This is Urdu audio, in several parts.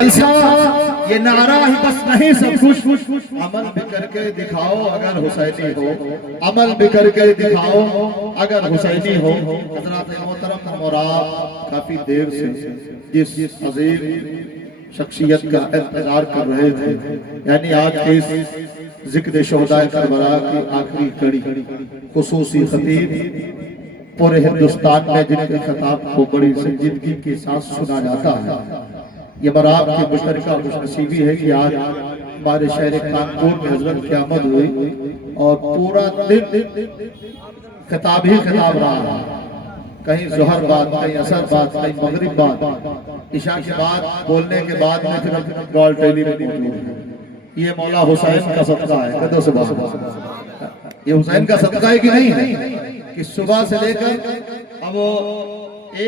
یہ نعرہ ہی بس نہیں سب کچھ، عمل بھی کر کے دکھاؤ اگر حسینی ہو، عمل بھی کر کے دکھاؤ اگر حسینی ہو۔ حضرات محترم مراد کافی دیر سے جس عظیم شخصیت کا انتظار کر رہے تھے، یعنی آج کے اس ذکر شہداء کربلا کی آخری کڑی، خصوصی خطیب پورے ہندوستان میں جن کے خطاب کو بڑی سنجیدگی کے ساتھ سنا جاتا ہے، یہ براب کی مشترکہ خوش نصیبی ہے کہ آج ہمارے شہر کانپور میں حضرت کی آمد ہوئی اور پورا دن خطاب ہی خطاب رہا ہے۔ کہیں ظہر بعد، کہیں عصر بعد، کہیں مغرب بعد، عشاء کے بعد بولنے کے بعد میں پھر گال ٹیلی میں موجود ہے۔ یہ مولا حسین کا صدقہ ہے، قدر سبحان اللہ۔ یہ حسین کا صدقہ ہے کہ نہیں ہے کہ صبح سے لے کر اب وہ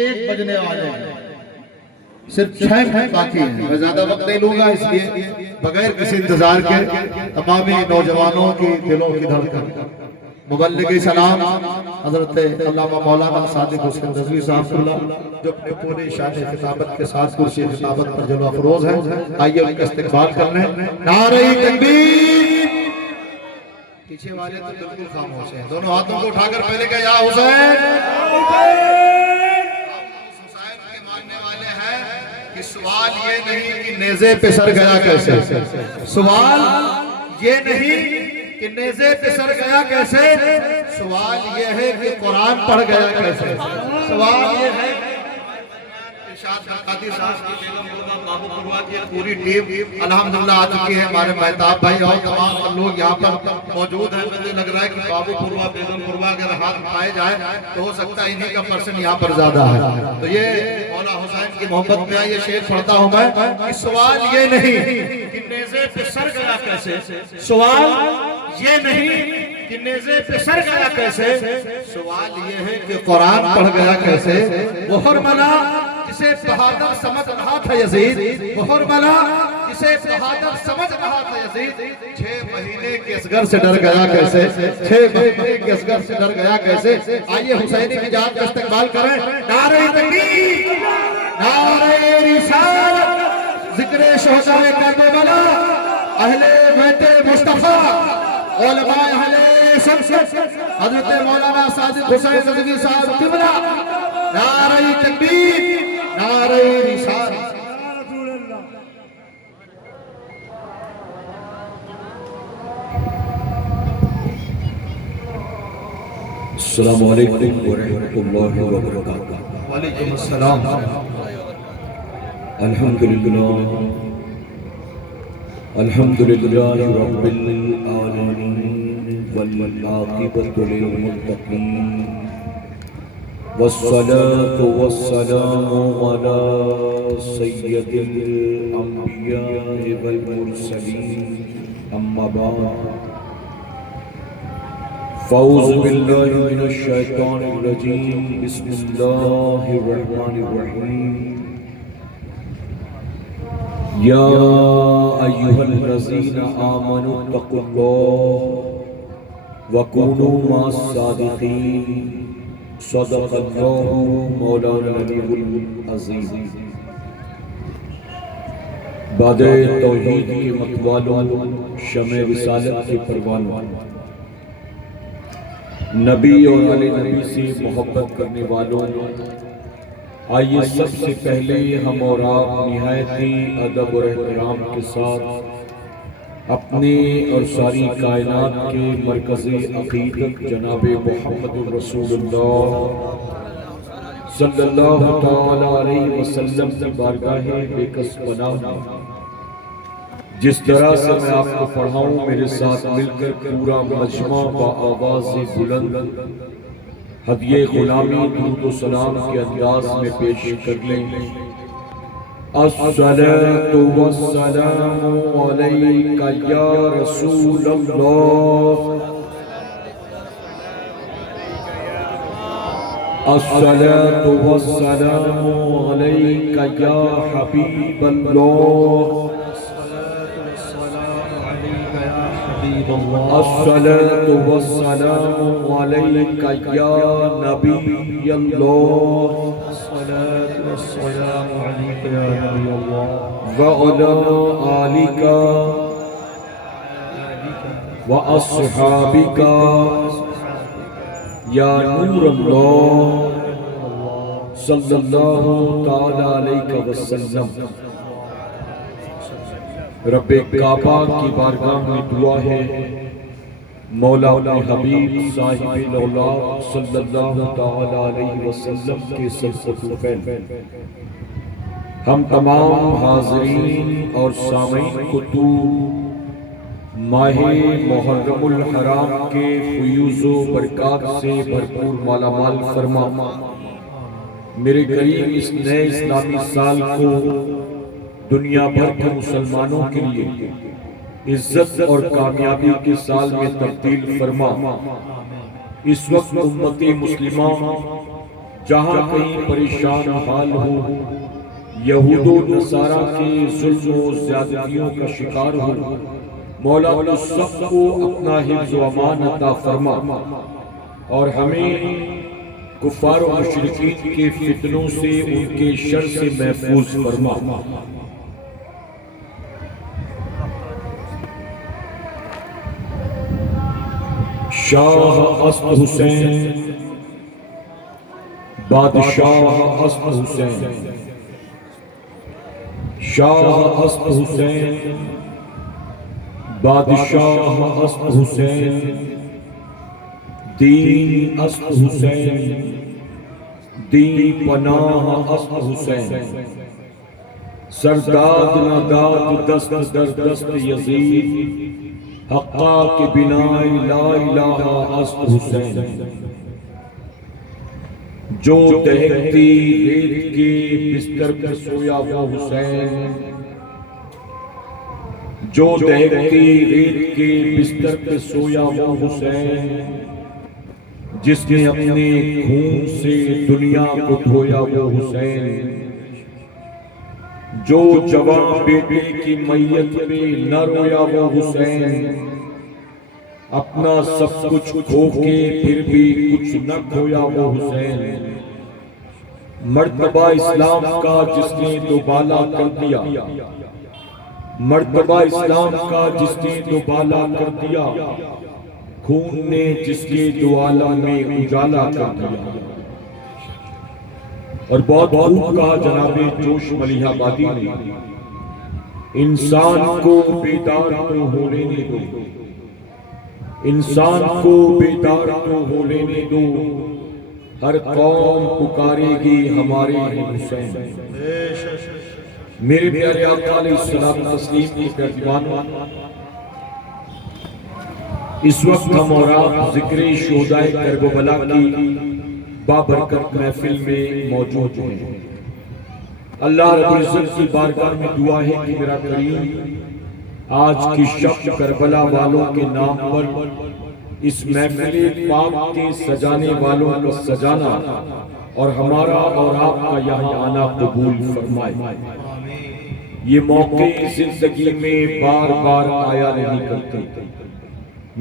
1 بجنے والے ہیں، صرف 6 منٹ باقی ہیں۔ میں زیادہ وقت نہیں لوں گا، اس لیے بغیر کسی انتظار کے تمامی نوجوانوں کی دلوں کی دھڑکن مبلغ سلام حضرت علامہ مولانا صادق حسین رضوی صاحب اللہ جو اپنے پورے شان خطابت کے ساتھ کرسی خطابت پر جلوہ افروز ہے، آئیے ان کا استقبال کرنے۔ نعرہ تکبیر! پیچھے والے تو بالکل خاموش ہیں، دونوں ہاتھوں کو اٹھا کر پہلے کہ یا حسین! سوال یہ نہیں کہ نیزے پہ سر گیا کیسے، سوال یہ نہیں کہ نیزے پہ سر گیا کیسے، سوال یہ ہے کہ قرآن پڑھ گیا کیسے، سوال یہ ہے ارشاد قادری صاحب کی بیگم قربہ بابو قربہ کی پوری ٹیم الحمدللہ آ چکی ہے، ہمارے مہتاب بھائی اور تمام لوگ یہاں پر موجود ہیں۔ مجھے لگ رہا ہے کہ بابو قربہ بیگم قربہ اگر ہاتھ اٹھائے جائے تو ہو سکتا ہے انہی کا پرسن یہاں پر زیادہ ہے۔ تو یہ مولا حسین کی محبت میں یہ شعر پڑھتا ہوں میں کہ سوال یہ نہیں کہ نیزے پہ سر گیا کیسے، سوال یہ نہیں کہ نیزے پہ سر گیا کیسے، سوال یہ ہے کہ قرآن پڑھ گیا کیسے۔ وہ حرملا جسے بہادر سمجھ رہا تھا یزید، وہ حرملا جسے بہادر سمجھ رہا تھا یزید، 6 مہینے کے اصغر سے ڈر گیا کیسے، 6 مہینے کے اصغر سے ڈر گیا کیسے۔ آئیے حسینی مجاز کا استقبال کریں۔ نعرہ تکبیر! نعرہ رسالت! ذکر شہداء کربلا، اہل بیت مصطفیٰ، علماء اہل سنت، حضرت مولانا صادق حسین رضوی صاحب قبلہ، نعرہ تکبیر! نعرہ رسالت! السلام علیکم ورحمۃ اللہ وبرکاتہ۔ وعلیکم السلام۔ الحمدللہ الحمدللہ رب العالمین والعاقبۃ للمتقین والصلاة والسلام علی سید الانبیاء والمرسلین، اما بعد فاعوذ باللہ من الشیطان الرجیم، بسم اللہ الرحمن الرحیم۔ یا ایہا الذین آمنوا اتقوا اللہ وکونوا مع الصادقین، صدق اللہ مولانا العلی العظیم۔ باد توحید کے متوالوں، شمع رسالت کے پروانوں، نبی اور علی نبی سے محبت کرنے والوں، آئیے سب سے پہلے ہم اور آپ نہایت ہی ادب اور احترام کے ساتھ اپنے اور ساری کائنات کے مرکز عقیدت جناب محمد رسول اللہ صلی اللہ تعالی علیہ وسلم کی بارگاہ بے کس پناہ میں جس طرح سے میں آپ کو پڑھاؤں میرے ساتھ مل کر پورا مجمع با آواز بلند ہدیہ غلامی درود و سلام کے انداز میں پیش کر لیں۔ الصلاة والسلام علیک یا رسول اللہ، الصلاة والسلام علیک یا حبیب اللہ، الصلاة والسلام علیک یا نبی اللہ، الصلاة والسلام علیک یا نبی اللہ، وعلى آلك وأصحابك یا نور اللہ صلی اللہ تعالی علیہ وسلم۔ رب کعبہ کی بارگاہ میں دعا ہے، مولا حبیب صاحب الاولاد صلی اللہ تعالی علیہ وسلم کے صدقہ فیل ہم تمام حاضرین اور سامعین کو تو ماہ محرم الحرام کے فیوز و برکات سے بھرپور مالا مال فرما۔ میرے قریب اس نئے اسلامی سال کو دنیا بھر کے مسلمانوں کے لیے عزت اور کامیابی کے سال میں تبدیل فرما۔ اس وقت امت مسلمہ جہاں کہیں پریشان حال ہو، یہود و نصارہ کے ظلم و زیادتیوں کا شکار ہو، مولا تو سب کو اپنا حفظ و امان عطا فرما اور ہمیں کفار و مشرکین کے فتنوں سے ان کے شر سے محفوظ فرما۔ شاہ اسد حسین، بادشاہ اسد حسین، شاہ اسد حسین، بادشاہ اسد حسین، دین اسد حسین، دین پناہ اسد حسین، سرداد نداد دست در دست یزید، حقا کے بنا لا الہ اسد حسین۔ جو دہکتی ریت کے بستر پر سویا وہ حسین، جو دہکتی ریت کے بستر پر سویا وہ حسین، جس نے اپنے خون سے دنیا کو دھویا وہ حسین، جو جوان بیٹے کی میت پہ نہ رویا وہ حسین، اپنا سب کچھ کھو کے پھر بھی کچھ نہ کھویا وہ حسین، مرتبہ اسلام کا جس نے دوبالا کر دیا، مرتبہ اسلام کا جس نے دوبالا کر دیا، خون نے جس کے دو عالم میں اجالا کر دیا۔ اور بہت خوب کہا جناب جوش ملیح آبادی نے، انسان کو بیدار تو ہو لینے دو، انسان کو بیدار تو ہو لینے دو، ہر قوم پکارے گی ہمارے حسین۔ میرے پیارے آقا علیہ السلام تسلیم کی ترجمانوں، اس وقت ہم اور آپ ذکر شہداء کربلا کی بابرکت محفل میں موجود ہیں۔ اللہ رب العزت کی بارگاہ میں دعا ہے کہ میرا کریم آج کی شب کربلا والوں کے نام پر اس محفل پاک کے سجانے والوں کا سجانا اور ہمارا اور آپ کا یہاں آنا قبول فرمائے۔ یہ موقع زندگی میں بار بار آیا نہیں کرتے۔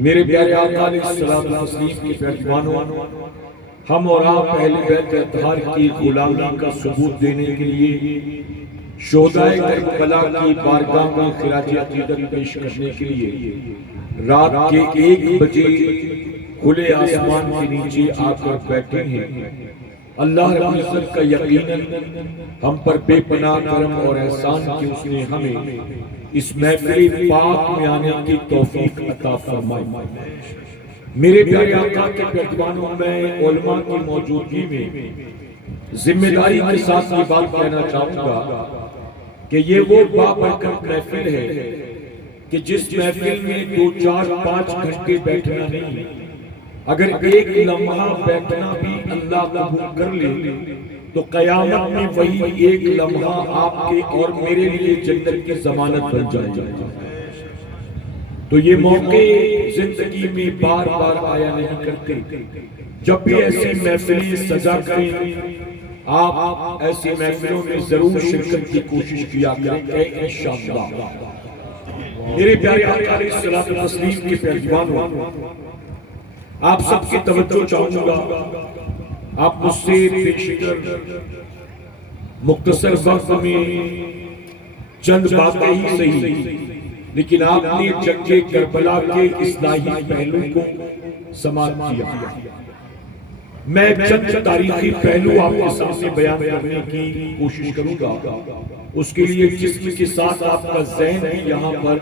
میرے پیارے آقا علیہ السلام کی پیروانوں، ہم اور آپ اہل بیت اطہار کی غلامی کا ثبوت دینے کے لیے شہداء کربلا کی بارگاہ میں خراج عقیدت پیش کرنے کے لیے رات کے 1 بجے کھلے آسمان کے نیچے آ کر بیٹھے ہیں۔ اللہ رب العزت کا یقیناً ہم پر بے پناہ کرم اور احسان کہ اس نے ہمیں اس محفل پاک میں آنے کی توفیق عطا فرمائی۔ میرے پیارے آقا کے پیروانوں، میں علماء کی موجودگی میں ذمہ داری کے ساتھ یہ بات کہنا چاہوں گا کہ یہ وہ بابرکت محفل ہے کہ جس محفل میں 2 4 5 گھنٹے بیٹھنا نہیں، اگر ایک لمحہ بیٹھنا بھی اللہ قبول کر لے تو قیامت میں وہی ایک لمحہ آپ کے اور میرے لیے جنت کی ضمانت بن جائے گا۔ تو یہ موقع زندگی میں بار بار آیا نہیں کرتے۔ جب بھی ایسی محفلیں سجا کریں، آپ ایسی محفلوں میں ضرور شرکت کی کوشش کیا کریں انشاءاللہ۔ میرے پیارے آقا علیہ السلام تسلیم کے پیروانوں، آپ سب کی توجہ چاہوں گا۔ آپ مجھ سے پیش کر مختصر وقت میں چند باتیں ہی صحیح، لیکن آپ نے جنگ کربلا کے اصلاحی پہلو کو سماعت کیا۔ میں چند تاریخی پہلو آپ کے سامنے بیان کرنے کی کوشش کروں گا، اس کے لیے جسم کے ساتھ آپ کا ذہن بھی یہاں پر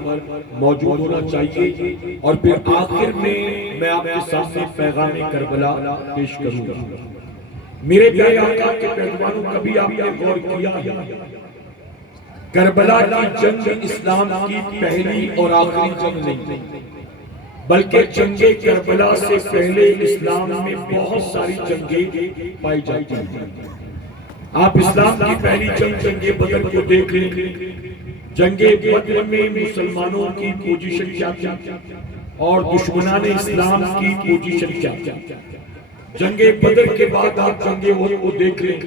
موجود ہونا چاہیے، اور پھر آخر میں آپ کے سامنے پیغام کربلا پیش کروں گا۔ میرے پیارے آقا کے پیغمبروں، کبھی آپ نے غور کیا ہے کربلا کی جنگ اسلام کی پہلی اور آخری جنگ نہیں، بلکہ جنگ کربلا سے پہلے اسلام میں بہت ساری جنگیں پائی جاتی ہیں۔ آپ اسلام کی پہلی جنگ بدر کو دیکھ لیں۔ جنگ بدر میں مسلمانوں کی پوزیشن کیا تھی اور دشمنان اسلام کی پوزیشن کیا تھی۔ جنگ بدر کے بعد آپ جنگ احد کو دیکھ لیں،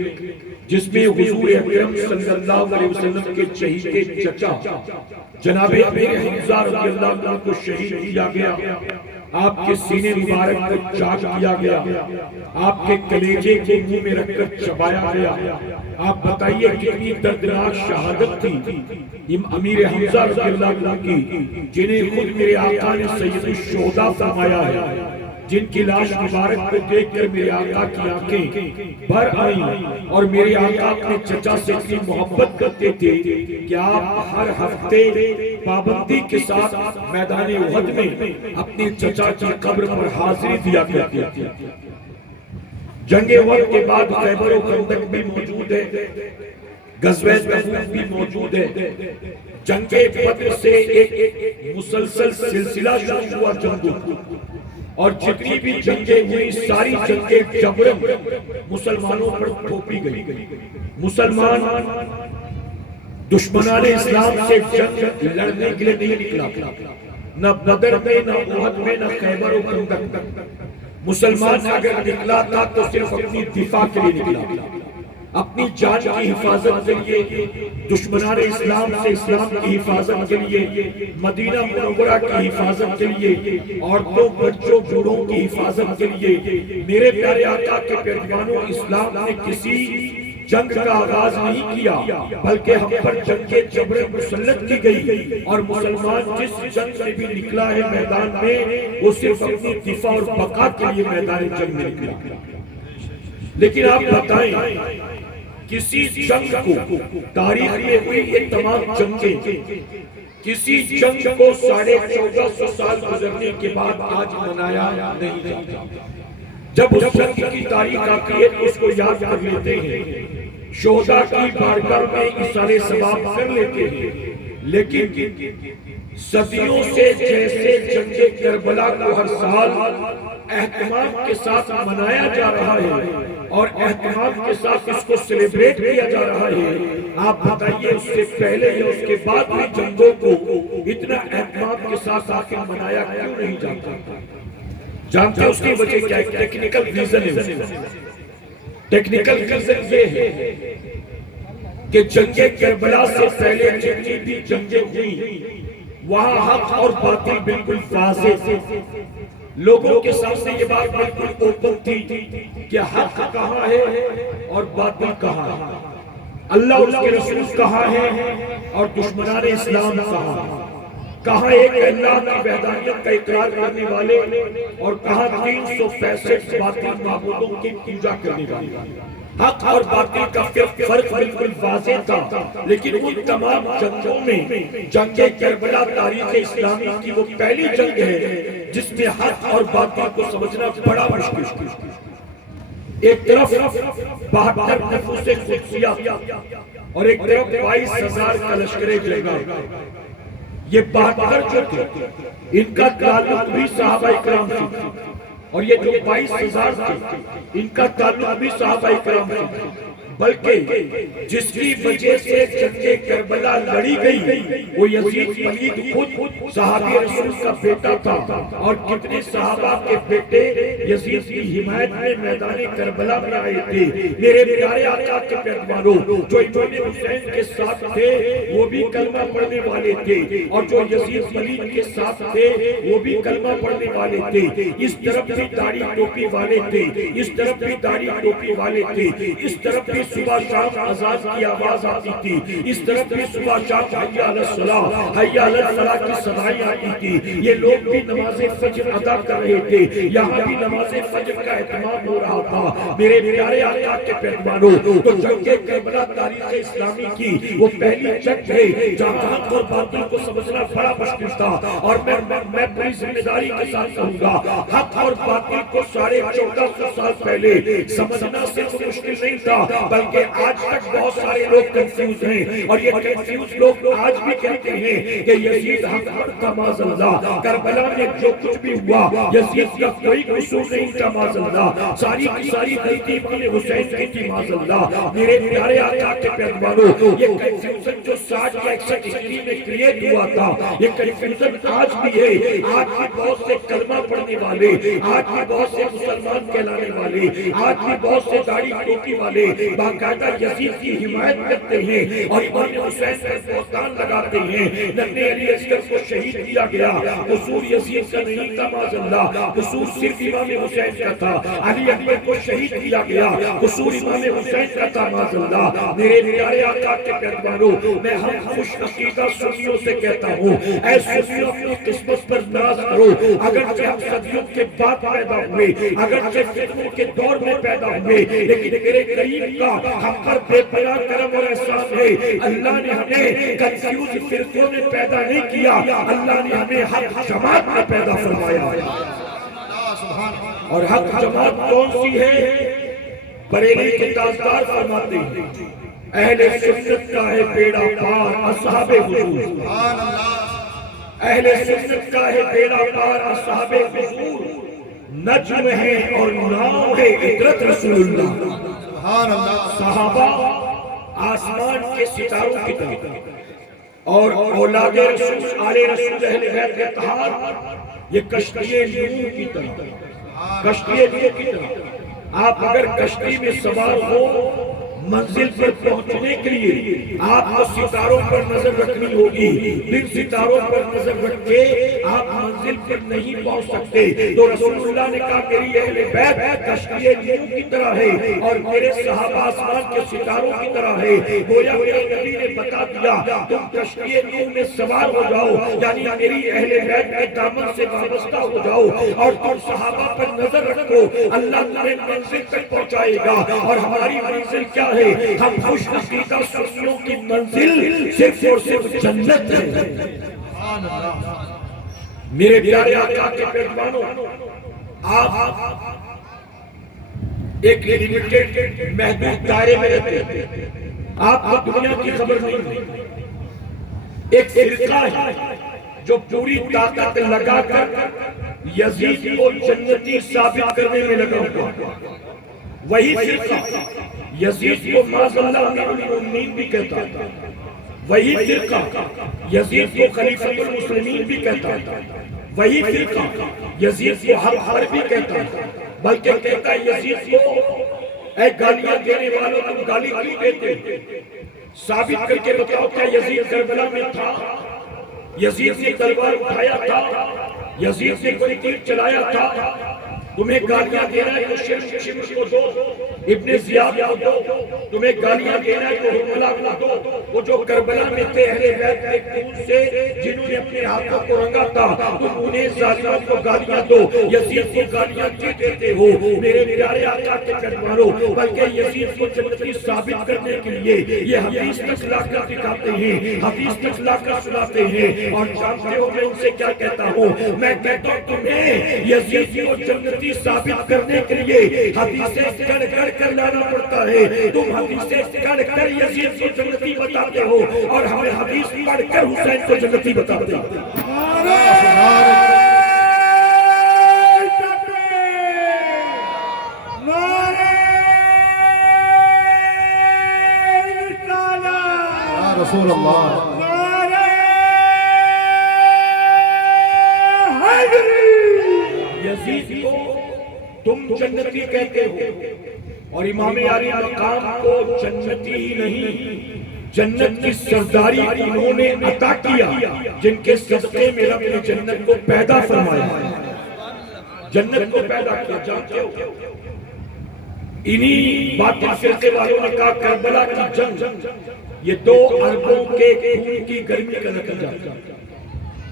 جس میں حضور اکرم صلی اللہ علیہ وسلم کے چہیتے چچا جناب امیر حمزہ رضی اللہ عنہ کو شہید کیا گیا، آپ کے سینے مبارک کو چاک کیا گیا، آپ کے کلیجے کو منہ میں رکھ کر چبایا گیا۔ آپ بتائیے کتنی دردناک شہادت تھی امیر حمزہ رضی اللہ عنہ کی، جنہیں خود میرے آقا نے سید الشہداء فرمایا ہے، جن کی لاش مبارک کو دیکھ کر میرے آقا کی آنکھیں بھر آئیں، اور میرے آقا اپنے چچا سے اتنی محبت کرتے تھے کہ آپ ہر ہفتے پابندی کے ساتھ میدان احد میں اپنے چچا کی قبر پر حاضری دیا کرتے تھے۔ جنگ احد کے بعد خیبر و خندق بھی موجود ہے، غزوہ تبوک بھی موجود ہے۔ جنگ بدر سے ایک مسلسل سلسلہ شروع ہوا جنگوں، اور جتنی بھی جنگیں ہوئی ساری جنگیں جبرن مسلمانوں پر تھوپی گئی۔ مسلمان دشمنان اسلام سے جنگ لڑنے کے لیے نہیں نکلا، نہ بدر میں، نہ احد میں، نہ خیبر و خندق میں۔ مسلمان اگر نکلا تھا تو صرف اپنی دفاع کے لیے نکلا، اپنی جان کی حفاظت کے لیے، دشمنان اسلام سے اسلام کی حفاظت کے لیے، مدینہ منورہ کی حفاظت کے لیے، عورتوں بچوں بوڑھوں کی حفاظت کے لیے۔ میرے پیارے آقا کے پیغمبروں، اسلام نے کسی جنگ کا آغاز نہیں کیا، بلکہ ہم پر جنگ جبر مسلط کی گئی، اور مسلمان جس جنگ سے بھی نکلا ہے میدان میں، وہ صرف اپنی دفاع اور بقا کے لیے میدان جنگ میں نکلا۔ لیکن آپ بتائیں کسی جنگ کو، تاریخ میں ہوئی یہ تمام جنگیں، کسی جنگ کو 1450 سال گزرنے کے بعد آج منایا نہیں جاتا۔ جب اس جنگ کی تاریخ آتی ہے تو اس کو یاد کر لیتے ہیں، شہداء کی بارگاہ میں اِصالِ ثواب کر لیتے ہیں، لیکن صدیوں سے جیسے جنگ کربلا کو ہر سال اہتمام کے ساتھ منایا جا رہا ہے اور اہتمام کے ساتھ اس کو سیلیبریٹ کیا جا رہا ہے، آپ بتائیے اس سے پہلے یا اس کے بعد بھی جنگوں کو اتنا اہتمام کے ساتھ آخر منایا کیوں نہیں جاتا؟ جانتے اس کی وجہ کیا ہے؟ ٹیکنیکل ریزن ہے۔ ٹیکنیکل ریزن یہ ہے کہ جنگ کربلا سے پہلے جتنی بھی جنگیں ہوئی، وہاں حق اور باطل بالکل واضح تھے۔ لوگوں کے سامنے یہ بات بالکل اوپن تھی کہ حق کہاں ہے اور باطل کہاں ہے، اللہ اور اس کے رسول کہاں ہے اور دشمنان اسلام کہاں ایک اللہ کی وحدانیت کا اقرار کرنے والے اور کہاں 365 باطل معبودوں کی پوجا کرنے والے۔ حق اور باطل کا فرق بالکل واضح تھا، لیکن ان تمام جنگوں میں جنگ کربلا تاریخ اسلامی کی وہ پہلی جنگ ہے جس میں حق اور باطل کو سمجھنا بڑا مشکل ہے۔ ایک طرف 72 نفوس قدسیہ اور ایک طرف 22,000 کا لشکر جنگا۔ یہ 72 جو تھے ان کا تعلق بھی صحابہ اکرام سے تھا، اور یہ جو 22,000 تھے ان کا تعلق بھی صحابہ اکرام سے تھا، بلکہ جس کی وجہ سے جنگ کربلا لڑی گئی وہ یزید پلید خود صحابی رسول کا بیٹا تھا، اور کتنے صحابہ کے بیٹے یزید کی حمایت میں میدان کربلا میں آئے تھے۔ میرے پیارے آقا کے پیغمبروں، جو امام حسین کے ساتھ تھے وہ بھی کلمہ پڑھنے والے تھے، اور جو یزید پلید کے ساتھ تھے وہ بھی کلمہ پڑھنے والے تھے۔ اس طرف بھی داڑھی ٹوپی والے تھے، اس طرف بھی داڑھی ٹوپی والے تھے، اس طرف بھی صبح شام اذان کی آواز آتی تھی، اس طرف بھی صبح شام حی علی الصلاۃ حی علی الفلاح کی صدائیں آتی تھی، یہ لوگ بھی نماز فجر ادا کر رہے تھے، یہاں بھی نماز فجر کا اہتمام ہو رہا تھا۔ میرے پیارے آقا کے پیغمبروں، تو جنگ کربلا تاریخ اسلامی کی وہ پہلی جنگ ہے جہاں حق اور باطل کو سمجھنا بڑا مشکل تھا، اور میں بڑی ذمہ داری کے ساتھ کہوں گا، حق اور باطل کو 1450 سال پہلے سمجھنا صرف مشکل نہیں تھا، بلکہ آج تک بہت سارے لوگ کنفیوز ہیں، اور یہ کنفیوز لوگ آج بھی کہتے ہیں کہ یزید حق پر تھا معاذ اللہ، کربلا میں جو کچھ بھی ہوا یزید کا کوئی قصور نہیں تھا معاذ اللہ، ساری کی ساری غلطی امام حسین کی تھی معاذ اللہ۔ میرے پیارے آقا کے پیغمبروں، یہ کنفیوژن جو 60 یا 61 عیسوی میں کریٹ ہوا تھا، یہ کنفیوژن آج بھی ہے۔ آج بھی بہت سے کلمہ پڑھنے والے، آج بھی بہت سے مسلمان کہلانے والے، آج بھی بہت سے داڑھی ٹوپی والے باقاعدہ یزید کی حمایت کرتے ہیں اور امام حسین پر بہتان لگاتے ہیں۔ ننھے علی اصغر کو شہید کیا گیا، قصور یزید کا نہیں تھا معاذ اللہ، قصور صرف امام حسین کا تھا۔ علی اکبر کو شہید کیا گیا، قصور امام حسین کا تھا معاذ اللہ۔ میرے پیارے آقا کے پیغمبروں، میں ہم خوش عقیدہ سنیوں سے کہتا ہوں، اے سنیوں اپنی قسمت پر ناز کرو، اگرچہ ہم صدیوں کے بعد پیدا ہوئے، اگرچہ فتنوں کے دور میں پیدا ہوئے، لیکن میرے کریم کا ہم پر بے پناہ کرم اور احسان ہے۔ اللہ نے ہمیں کنفیوز فرقوں میں پیدا نہیں کیا، اللہ نے ہمیں حق جماعت میں پیدا فرمایا۔ اور حق جماعت کون سی ہے؟ بریلی کے تاجدار فرماتے ہیں، اہل سنت کا ہے بیڑا پار اصحاب حضور، اہل سنت کا ہے بیڑا پار اصحاب حضور، نجم ہے اور نام ہے عطرت رسول اللہ۔ صحابہ آسمان کے ستاروں کی طرح اور اولاد رسول آل رسول اہل بیت کے اتحاد یہ کشتی نوح کی طرح، کشتی نوح کی طرح۔ آپ اگر کشتی میں سوار ہو، منزل پر پہنچنے کے لیے آپ کو ستاروں پر نظر رکھنی ہوگی، پھر ستاروں پر نظر رکھ کے آپ منزل پر نہیں پہنچ سکتے۔ تو رسول اللہ نے کہا میری اہل بیت کشتی نوح کی طرح ہے اور میرے صحابہ آسمان کے ستاروں کی طرح ہے۔ گویا میرے نبی نے بتا دیا تم کشتی نوح میں سوار ہو جاؤ، یعنی میری اہل بیت کے دامن سے وابستہ ہو جاؤ اور تم صحابہ پر نظر رکھو، اللہ تمہیں منزل تک پہنچائے گا۔ اور ہماری منزل کیا ہے؟ ہم خوش عقیدہ سنیوں کی منزل صرف اور صرف جنت ہے۔ میرے پیارے آقا کے پیغمبروں، آپ ایک لیمیٹڈ محدود دائرے میں رہتے ہیں، آپ کو دنیا کی خبر نہیں ہے۔ ایک فرقہ ہے جو پوری طاقت لگا کر یزید کو جنتی ثابت کرنے میں لگا ہوا، وہی فرقہ یزید کو معاذ اللہ امیر المؤمنین بھی کہتا تھا، وہی فرقہ یزید کو خلیفۃ المسلمین بھی کہتا تھا، وہی فرقہ یزید کو حق بھی کہتا تھا، بلکہ کہتا یزید کو اے گالیاں دینے والوں تم گالی کیوں دیتے؟ ثابت کر کے بتاؤ کیا یزید کربلا میں تھا؟ یزید نے تلوار اٹھایا تھا؟ یزید نے کوئی تیر چلایا تھا؟ تمہیں گالیاں دینا ہے تو شمش کو دو، ابن زیاد کو دو، تمہیں گالیاں دینا ہے تو حرملہ کو دو، وہ جو کربلا میں تھے اہل بیت کے خون سے جنہوں نے اپنے ہاتھوں کو رنگا تھا، تم انہیں ظالموں کو گالیاں دو، یزید کو گالیاں کیوں دیتے ہو؟ میرے پیارے آقا کے پیغمبروں، بلکہ یزید کو جنتی ثابت کرنے کے لیے یہ حدیث تک لا کر دکھاتے ہیں، حدیث تک لا کر سناتے ہیں۔ اور جانتے ہو میں ان سے کیا کہتا ہوں؟ میں کہتا ہوں تمہیں یزید کو جنتی ثابت کرنے کے لیے حدیثیں کڑ کڑ کر لانا پڑتا ہے۔ تم حدیثیں کڑ کر یزید کو جنتی بتاتے ہو اور ہمیں حدیث پڑھ کر حسین کو جنتی بتاتے ہو۔ رسول اللہ یزید کو تم جنتی کہتے ہو اور امام عالی مقام کو جنتی ہی نہیں، جنت کی سرداری انہوں نے عطا کیا جن کے صدقے میں رب نے جنت کو پیدا فرمایا، جنت کو پیدا کیا۔ جانتے ہو انہی باطل فرقے والوں نے کہا کربلا کی جنگ یہ 2 اربوں کے خون کی گرمی کا نتیجہ،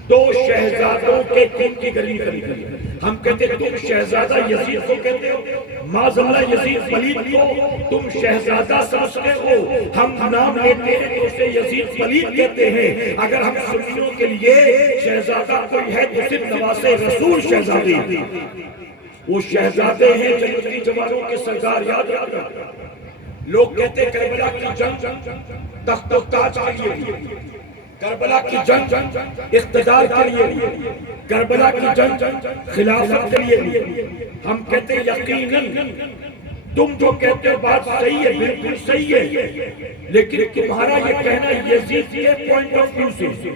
2 شہزادوں کے خون کی گرمی کا نتیجہ۔ ہم کہتے ہیں تم شہزادہ یزید کو کہتے ہو، معاذ اللہ یزید پلید کو تم شہزادہ سمجھتے ہو، ہم نام لیتے ہیں تو اسے یزید پلید کہتے ہیں۔ اگر ہم سنیوں کے لیے شہزادہ کوئی ہے تو صرف نواز رسول شہزادے ہیں، وہ شہزادے ہیں جنتی جوانوں کے سردار۔ یاد رکھنا، لوگ کہتے ہیں کربلا کی جنگ تخت و تاج کے لیے، کربلا کی جنگ اقتدار کے لیے، کربلا کی جنگ خلافت کے لیے۔ ہم کہتے ہیں یقیناً تم جو کہتے ہو بات صحیح ہے، بالکل صحیح ہے، لیکن تمہارا یہ کہنا یزید کے پوائنٹ آف ویو سے،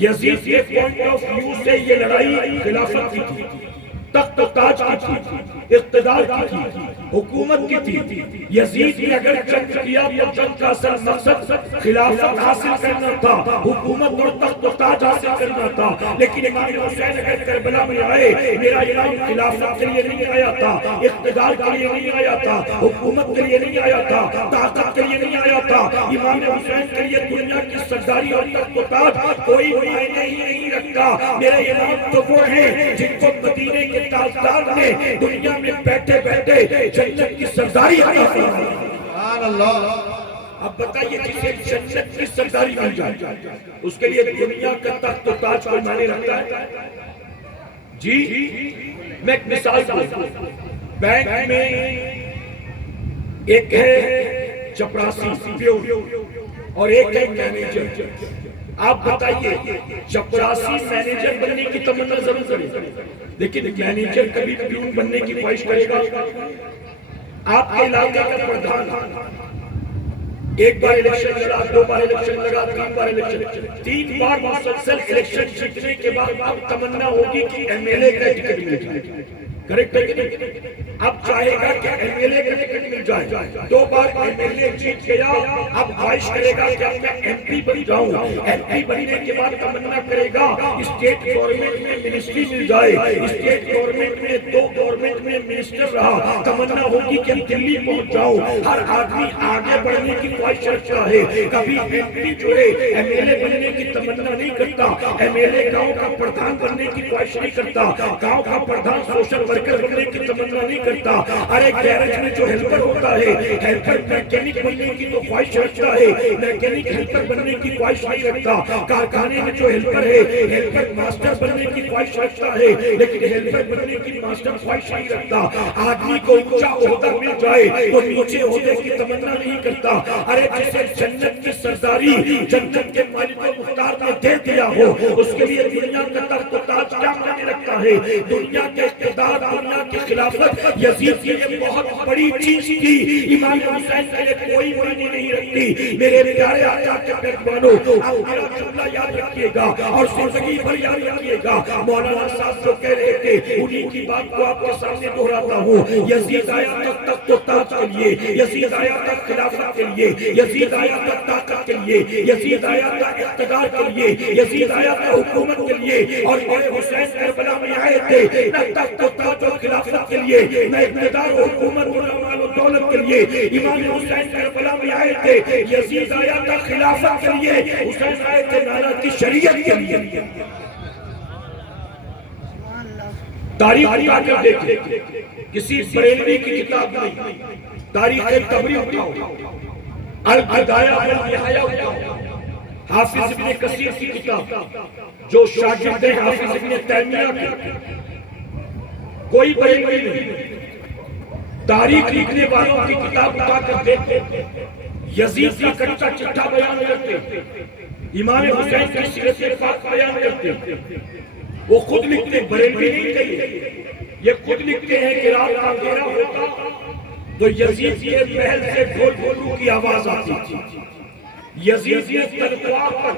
یزید کے پوائنٹ آف ویو سے یہ لڑائی خلافت کی تھی، تخت و تاج کی تھی، اقتدار کی تھی، حکومت کی تھی۔ یزید نے اگر جنگ کیا تو جنگ کا اصل مقصد خلافت حاصل کرنا تھا، حکومت اور تخت و تاج حاصل کرنا تھا۔ لیکن امام حسین اگر کربلا میں آئے، میرا امام خلافت کے لیے نہیں آیا تھا، اقتدار کے لیے نہیں آیا تھا، حکومت کے لیے نہیں آیا تھا، طاقت کے لیے نہیں آیا تھا۔ امام حسین کے لیے دنیا کی سرداری اور تخت و تاج کوئی معنی ہی نہیں رکھتا۔ میرے امام تو وہ ہیں جن کو مدینے کے تاجدار نے دنیا میں بیٹھے بیٹھے جنت کی سرداری عطا فرمائی۔ سبحان اللہ۔ اب بتائیے کسی جنت کی سرداری مل جائے اس کے لیے دنیا کا تخت و تاج کوئی معنی رکھتا ہے؟ جی میں ایک مثال دوں، بینک میں ایک ہے چپراسی اور ایک ہے مینیجر۔ آپ بتائیے چپراسی مینیجر بننے کی تمنا ضرور کرے، لیکن مینیجر کبھی پیون بننے کی خواہش کرے گا؟ آپ کے علاقے کا پردھان ایک بار الیکشن لڑا، 2 بار الیکشن لگا، 3 بار الیکشن، 3 بار مسلسل الیکشن جیتنے کے بعد اب تمنا ہوگی کہ ایم ایل اے کا ٹکٹ مل جائے، کریکٹ ہے کہ نہیں؟ اب چاہے گا کہ ایم ایل اے کا ٹکٹ مل جائے، 2 بار ایم ایل اے جیت گیا، اب خواہش کرے گا کہ اب میں ایم پی بن جاؤں، ایم پی بننے کے بعد تمنا کرے گا اسٹیٹ گورنمنٹ میں منسٹری مل جائے، اسٹیٹ گورنمنٹ میں 2 گورنمنٹ میں منسٹر رہا، تمنا ہوگی کہ دلی پہنچ جاؤں۔ ہر آدمی آگے بڑھنے کی خواہش رکھتا ہے، کبھی ایم پی جو ہے ایم ایل اے بننے کی تمنا نہیں کرتا، ایم ایل اے گاؤں کا پردھان بننے کی خواہش نہیں کرتا، گاؤں کا پردھان سوشل ورکر بننے کی تمنا نہیں کرتا۔ ارے گیرج میں جو ہیلپر ہوتا ہے، ہیلپر میکینک بننے کی تو خواہش رکھتا ہے، میکینک ہیلپر بننے کی خواہش نہیں رکھتا۔ کارخانے میں جو ہیلپر ہے، ہیلپر ماسٹر بننے کی خواہش رکھتا ہے، لیکن ہیلپر بننے کی ماسٹر خواہش نہیں رکھتا۔ آدمی کو اونچا عہدہ مل جائے تو نیچے عہدے کی تمنا نہیں کرتا۔ ارے جسے جنت کی سرداری جنت کے مالک و مختار نے دے دیا ہو، اس کے لیے دنیا کا تخت و تاج کیا معنی رکھتا ہے؟ دنیا کے اقتدار، دنیا کی خلافت یزید کی یہ بہت بڑی چیز تھی، امام حسین کے لیے کوئی معنی نہیں رکھتی۔ میرے پیارے آقا کے پیغمبروں، آپ میرا جملہ یاد رکھیے گا اور زندگی بھر یاد رکھیے گا۔ مولانا صاحب جو کہہ رہے تھے انہی کی بات کو آپ کے سامنے دہراتا ہوں۔ یزید آیا تک تخت و تاج کے لیے، یزید آیا تک خلافت کے لیے، یزید آیا تک طاقت کے لیے، یزید آیا تک اقتدار کے لیے، یزید آیا تک حکومت کے لیے، اور میرے حسین کربلا میں آئے تھے نہ تخت و تاج و خلافت کے لیے، نہ اقتدار و حکومت و مال و دولت کے لیے۔ امام حسین کربلا میں آئے تھے، یزید آیا تھا خلافت کے لیے، حسین آئے تھے نانا کی شریعت کے لیے۔ تاریخ اٹھا کر دیکھیں، کسی بریلوی کی کتاب نہیں، تاریخ طبری اٹھاؤ، البدایہ والنہایہ اٹھاؤ، حافظ ابن کثیر کی کتاب جو شاگرد ہیں حافظ ابن تیمیہ کے، کوئی بریلوی نہیں، تاریخ لکھنے والوں کی کتاب اٹھا کر دیکھتے، یزید کا کچا چٹھا بیان کرتے، امام حسین کی سیرت پاک بیان کرتے، وہ خود لکھتے، بریلوی نہیں کہتے، یہ خود لکھتے ہیں کہ رات کا اندھیرا ہوتا تو یزید کے محل سے ڈھول ڈھولو کی آواز آتی تھی، یزید کے تلوار پر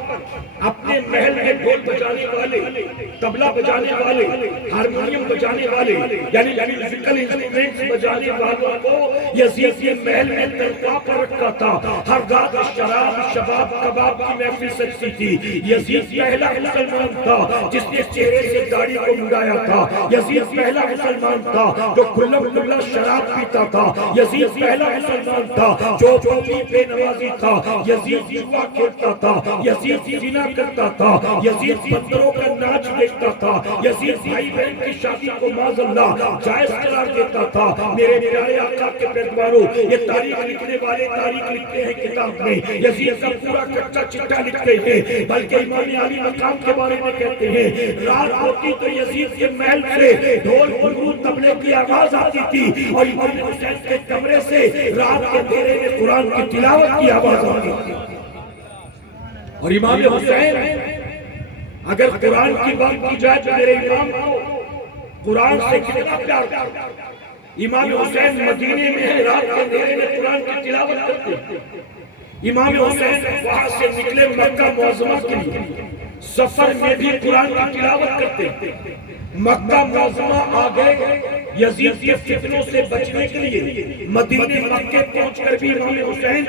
اپنے محل میں ڈھول بجانے والے، طبلہ بجانے والے، ہارمونیم بجانے والے، یعنی میوزیکل انسٹرومنٹس بجانے والوں کو یزید کے محل میں تنخواہ پر رکھتا تھا. ہر رات شراب شباب کباب کی محفل سجتی تھی. یزید پہلا مسلمان تھا جس نے چہرے سے داڑھی کو مڈایا تھا. یزید پہلا مسلمان تھا جو کلم کلم شراب پیتا تھا. یزید پہلا مسلمان تھا جو بے نمازی تھا. یزید جوا کھیلتا تھا. یزید زنا کرتا تھا. یزید بندروں کا ناچ دیکھتا تھا. یزید بھائی بہن کی شادی کو معاذ اللہ جائز قرار دیتا تھا. میرے پیارے آقا کے پیروکاروں، یہ تاریخ لکھنے والے تاریخ لکھتے ہیں کتاب میں، یزید کا پورا کچا چٹا لکھتے ہیں، بلکہ امام علی مقام کے بارے میں کہتے ہیں رات ہوتی تو یزید کے محل سے ڈھول گھنگرو طبلے کی آواز آتی تھی اور امام حسین کے کمرے سے رات کے اندھیرے میں قرآن کی تلاوت کی آواز آتی تھی. اور امام حسین اگر قرآن کی بات کی جائے تو میرے امام کو قرآن سے کتنا پیار تھا. امام حسین مدینے میں ہے، رات کے اندھیرے میں قرآن کی تلاوت کرتے. امام حسین وہاں سے نکلے مکہ معظمہ کے لیے، سفر میں بھی قرآن کی تلاوت کرتے. مکہ معظمہ آ گئے یزید کے فتنوں سے بچنے کے لیے. مدینے مکے پہنچ کر بھی امام حسین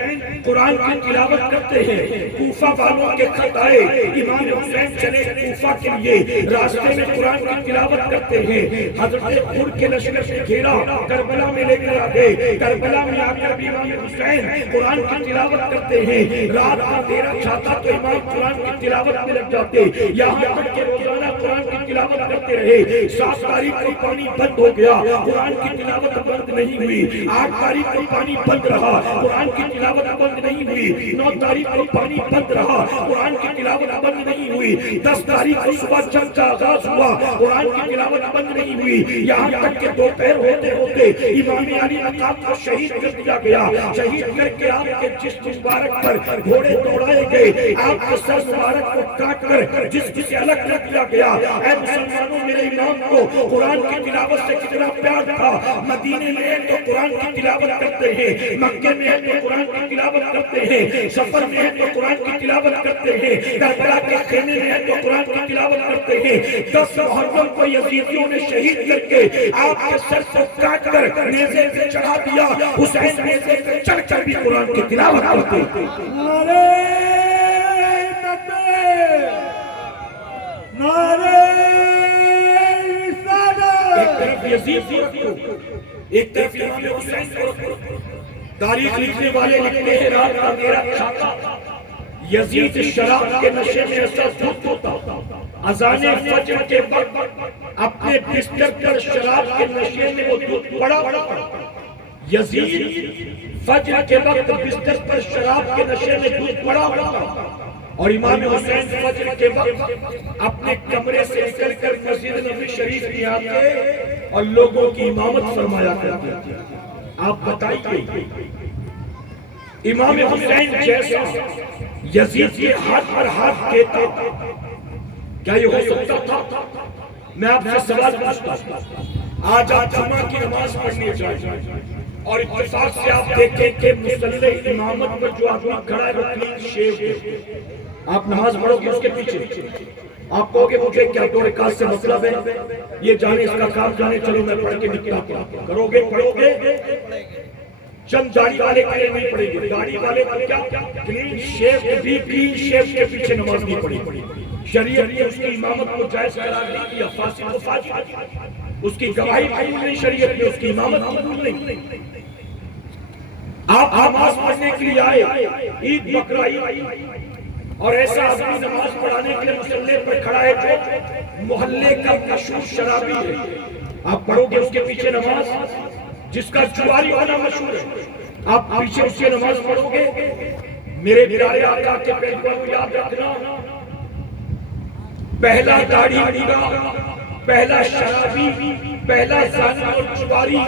قرآن کی تلاوت کرتے ہیں. کوفہ والوں کے خط آئے، امام حسین چلے کوفہ کے لیے، راستے میں قرآن کی تلاوت کرتے ہیں. حضرت خور کے لشکر سے گھیرا کربلا میں لے کر آ گئے. کربلا میں آ کر بھی امام حسین قرآن کی تلاوت کرتے ہیں. رات کا اندھیرا چھاتا تو امام قرآن کی تلاوت میں لگ جاتے. یہاں تک کہ روزانہ قرآن کی تلاوت کرتے رہے. 7 تاریخ کو پانی بند ہو گیا، قرآن کی تلاوت بند نہیں ہوئی. 8 تاریخ کو پانی بند رہا، قرآن کی تلاوت بند نہیں ہوئی. 9 تاریخ کو پانی بند رہا، قرآن کی تلاوت بند نہیں ہوئی. 10 تاریخ کو صبح جنگ کا آغاز ہوا، قرآن کی تلاوت بند نہیں ہوئی. یہاں تک کہ دوپہر ہوتے ہوتے امام علی مقام کو شہید کر دیا گیا. شہید کر کے آپ کے جسم مبارک پر گھوڑے دوڑائے گئے. آپ کے سر مبارک کو کاٹ کر جسم سے الگ کر دیا گیا. اے مسلمانوں، میرے امام کو قرآن کی تلاوت سے کتنا پیار تھا. مدینے میں ہے تو قرآن کی تلاوت کرتے ہیں، مکے میں ہے تو قرآن کی تلاوت کرتے ہیں، سفر میں ہے تو قرآن کی تلاوت کرتے ہیں، کربلا کے خیمے میں ہے تو قرآن کی تلاوت کرتے ہیں. 10 محرم کو یزیدیوں نے شہید کر کے آپ کے سر کو کاٹ کر نیزے پہ چڑھا دیا. حسین نیزے پہ چڑھ کر بھی قرآن کی تلاوت کرتے ہیں. نعرہ تکبیر، نعرہ ایک طرف یزید کو رکھو، ایک طرف امام حسین کو رکھو. تاریخ لکھنے والے لکھتے ہیں رات کا اندھیرا چھاتا. یزید شراب کے نشے میں ایسا دھت ہوتا، اذان فجر کے وقت اپنے بستر پر شراب کے نشے میں وہ دھت پڑا. یزید فجر کے وقت بستر پر شراب کے نشے میں دھت پڑا اور امام حسین فجر کے وقت اپنے کمرے سے نکل کر مسجد نبوی شریف میں آتے اور لوگوں کی امامت فرمایا کرتے. آپ بتائیے امام حسین جیسا یزید کے ہاتھ پر ہاتھ دیتا کیا یہ ہو سکتا تھا؟ میں آپ سے سوال پوچھتا ہوں. آج آپ جمعہ کی نماز پڑھنے جائیں اور اتفاق سے آپ دیکھیں کہ مصلی امامت پر جو آدمی کھڑا ہے وہ کلین شیو ہے. آپ نماز پڑھو گے اس کے پیچھے آپ کہو گے مجھے کیا 2 رکعت سے مطلب ہے، یہ جانے اس کا کام جانے، چلو میں پڑھ کے نکلتا ہوں. کرو گے پڑھو گے. چند داڑھی والے کھڑے نہیں پڑھیں گے. داڑھی والے کو کیا کلین شیو بھی کلین شیو کے پیچھے نماز نہیں پڑھی. شریعت نے اس کی امامت کو جائز قرار نہیں کیا. فاسق کو فاجر، اس کی گواہی قبول نہیں، شریعت نے اس کی امامت قبول نہیں. آپ نماز پڑھنے کے لیے آئے، عید بقرہ عید، اور ایسا آدمی نماز پڑھانے کے لیے مصلی پر کھڑا ہے جو محلے کا مشہور شرابی ہے. آپ پڑھو گے اس کے پیچھے نماز، جس کا جواری ہونا مشہور ہے، آپ پیچھے اس کے نماز پڑھو گے. میرے پیارے آقا کے پیغمبر کو یاد رکھنا، پہلا داڑھی مونڈا، پہلا شرابی، پہلا زانی اور جواری،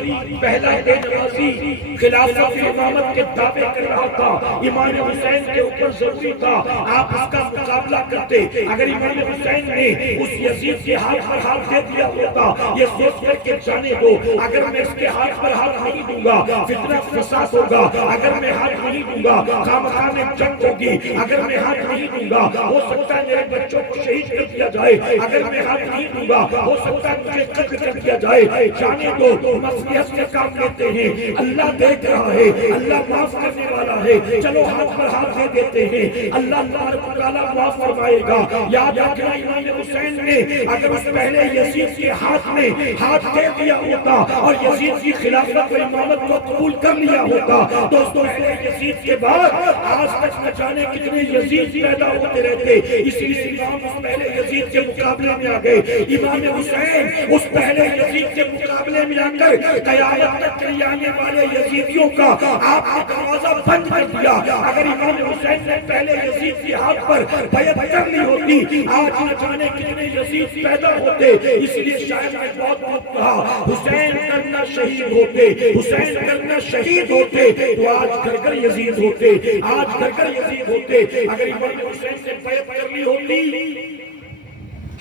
پہلا بے نمازی خلافت امامت کے دعوے کر رہا تھا. امام حسین کے اوپر ضروری تھا آپ اس کا مقابلہ معاملہ کرتے. اگر امام حسین نے اس یزید کے ہاتھ پر ہاتھ دے دیا ہوتا یہ سوچ کر کے جانے دو اگر میں اس کے ہاتھ پر ہاتھ نہیں دوں گا فتنہ فساد ہوگا, اگر میں ہاتھ نہیں دوں گا خامخواہ میں جنگ ہوگی, اگر میں ہاتھ نہیں دوں گا ہو سکتا ہے میرے بچوں کو شہید کر دیا جائے, اگر میں ہاتھ نہیں دوں گا ہو سکتا ہے مجھے قتل کر دیا جائے. جانے دو مصلحت سے کام لیتے ہیں, اللہ دیکھ رہا ہے, اللہ معاف کرنے والا ہے, چلو ہاتھ پر ہاتھ دے دیتے ہیں, اللہ تبارک و تعالیٰ معاف فرمائے گا. یاد رکھنا امام حسین نے اگر اس پہلے یزید کے ہاتھ میں ہاتھ دے دیا ہوتا اور یزید کی خلافت و امامت کو قبول کر لیا ہوتا دوستوں پہلے یزید کے بعد آج تک نہ جانے کتنے یزید پیدا ہوتے رہتے. اس لیے امام اس پہلے یزید کے مقابلے میں آ گئے. امام حسین اس پہلے یزید کے مقابلے میں آ کر قیامت تک کے آنے والے یزیدیوں کا آپ نے دروازہ بند کر دیا. اگر امام حسین نے پہلے یزید کے ہاتھ پر بیعت کر لی ہوتی آج نہ جانے کتنے یزید پیدا ہوتے. اس لیے شاعر نے بہت کہا حسین کرنا شہید ہوتے, حسین کرنا شہید ہوتے تو آج گھر گھر یزید ہوتے, آج گھر گھر یزید ہوتے. اگر امام حسین نے بیعت کر لی ہوتی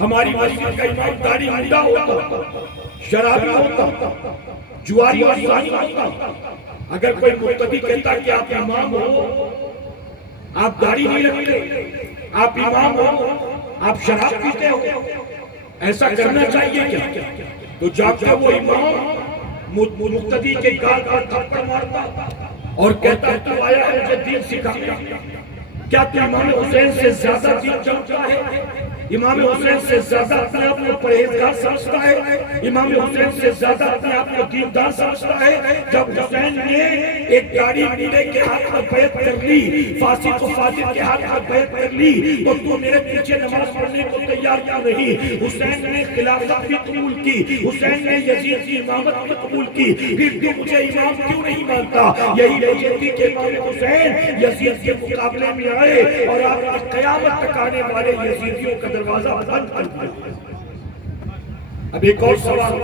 ہماری مسجد کا امام داڑھی منڈا ہوتا, شرابی ہوتا, جواری اور زانی ہوتا. اگر کوئی مقتدی کہتا کہ آپ امام ہو, آپ داڑھی نہیں رکھتے, آپ امام ہو, آپ شراب پیتے ہو, ایسا کرنا چاہیے کیا؟ تو جا کے وہ امام مقتدی کے گال پر تھپڑ مارتا اور کہتا تو آیا ہے مجھے دین سکھایا. کیا تو امام حسین سے زیادہ دین جانتا ہے؟ امام حسین سے زیادہ اپنے آپ کو پرہیزگار سمجھتا ہے؟ امام حسین سے زیادہ اپنے آپ کو دیندار سمجھتا ہے؟ جب حسین نے ایک داڑھی منڈے کے ہاتھ میں بیعت کر لی, فاسق و فاجر کے ہاتھ میں بیعت کر لی, تو میرے پیچھے نماز پڑھنے کو تیار کیا نہیں؟ حسین نے خلافت بھی قبول کی, حسین نے یزید کی امامت بھی قبول کی, پھر تو مجھے امام کیوں نہیں مانتا؟ یہی وجہ تھی کہ امام حسین یزید کے مقابلے میں آئے اور آپ قیامت تک آنے والے یزیدیوں کا دروازہ بند کر دیا. اب ایک اور سوال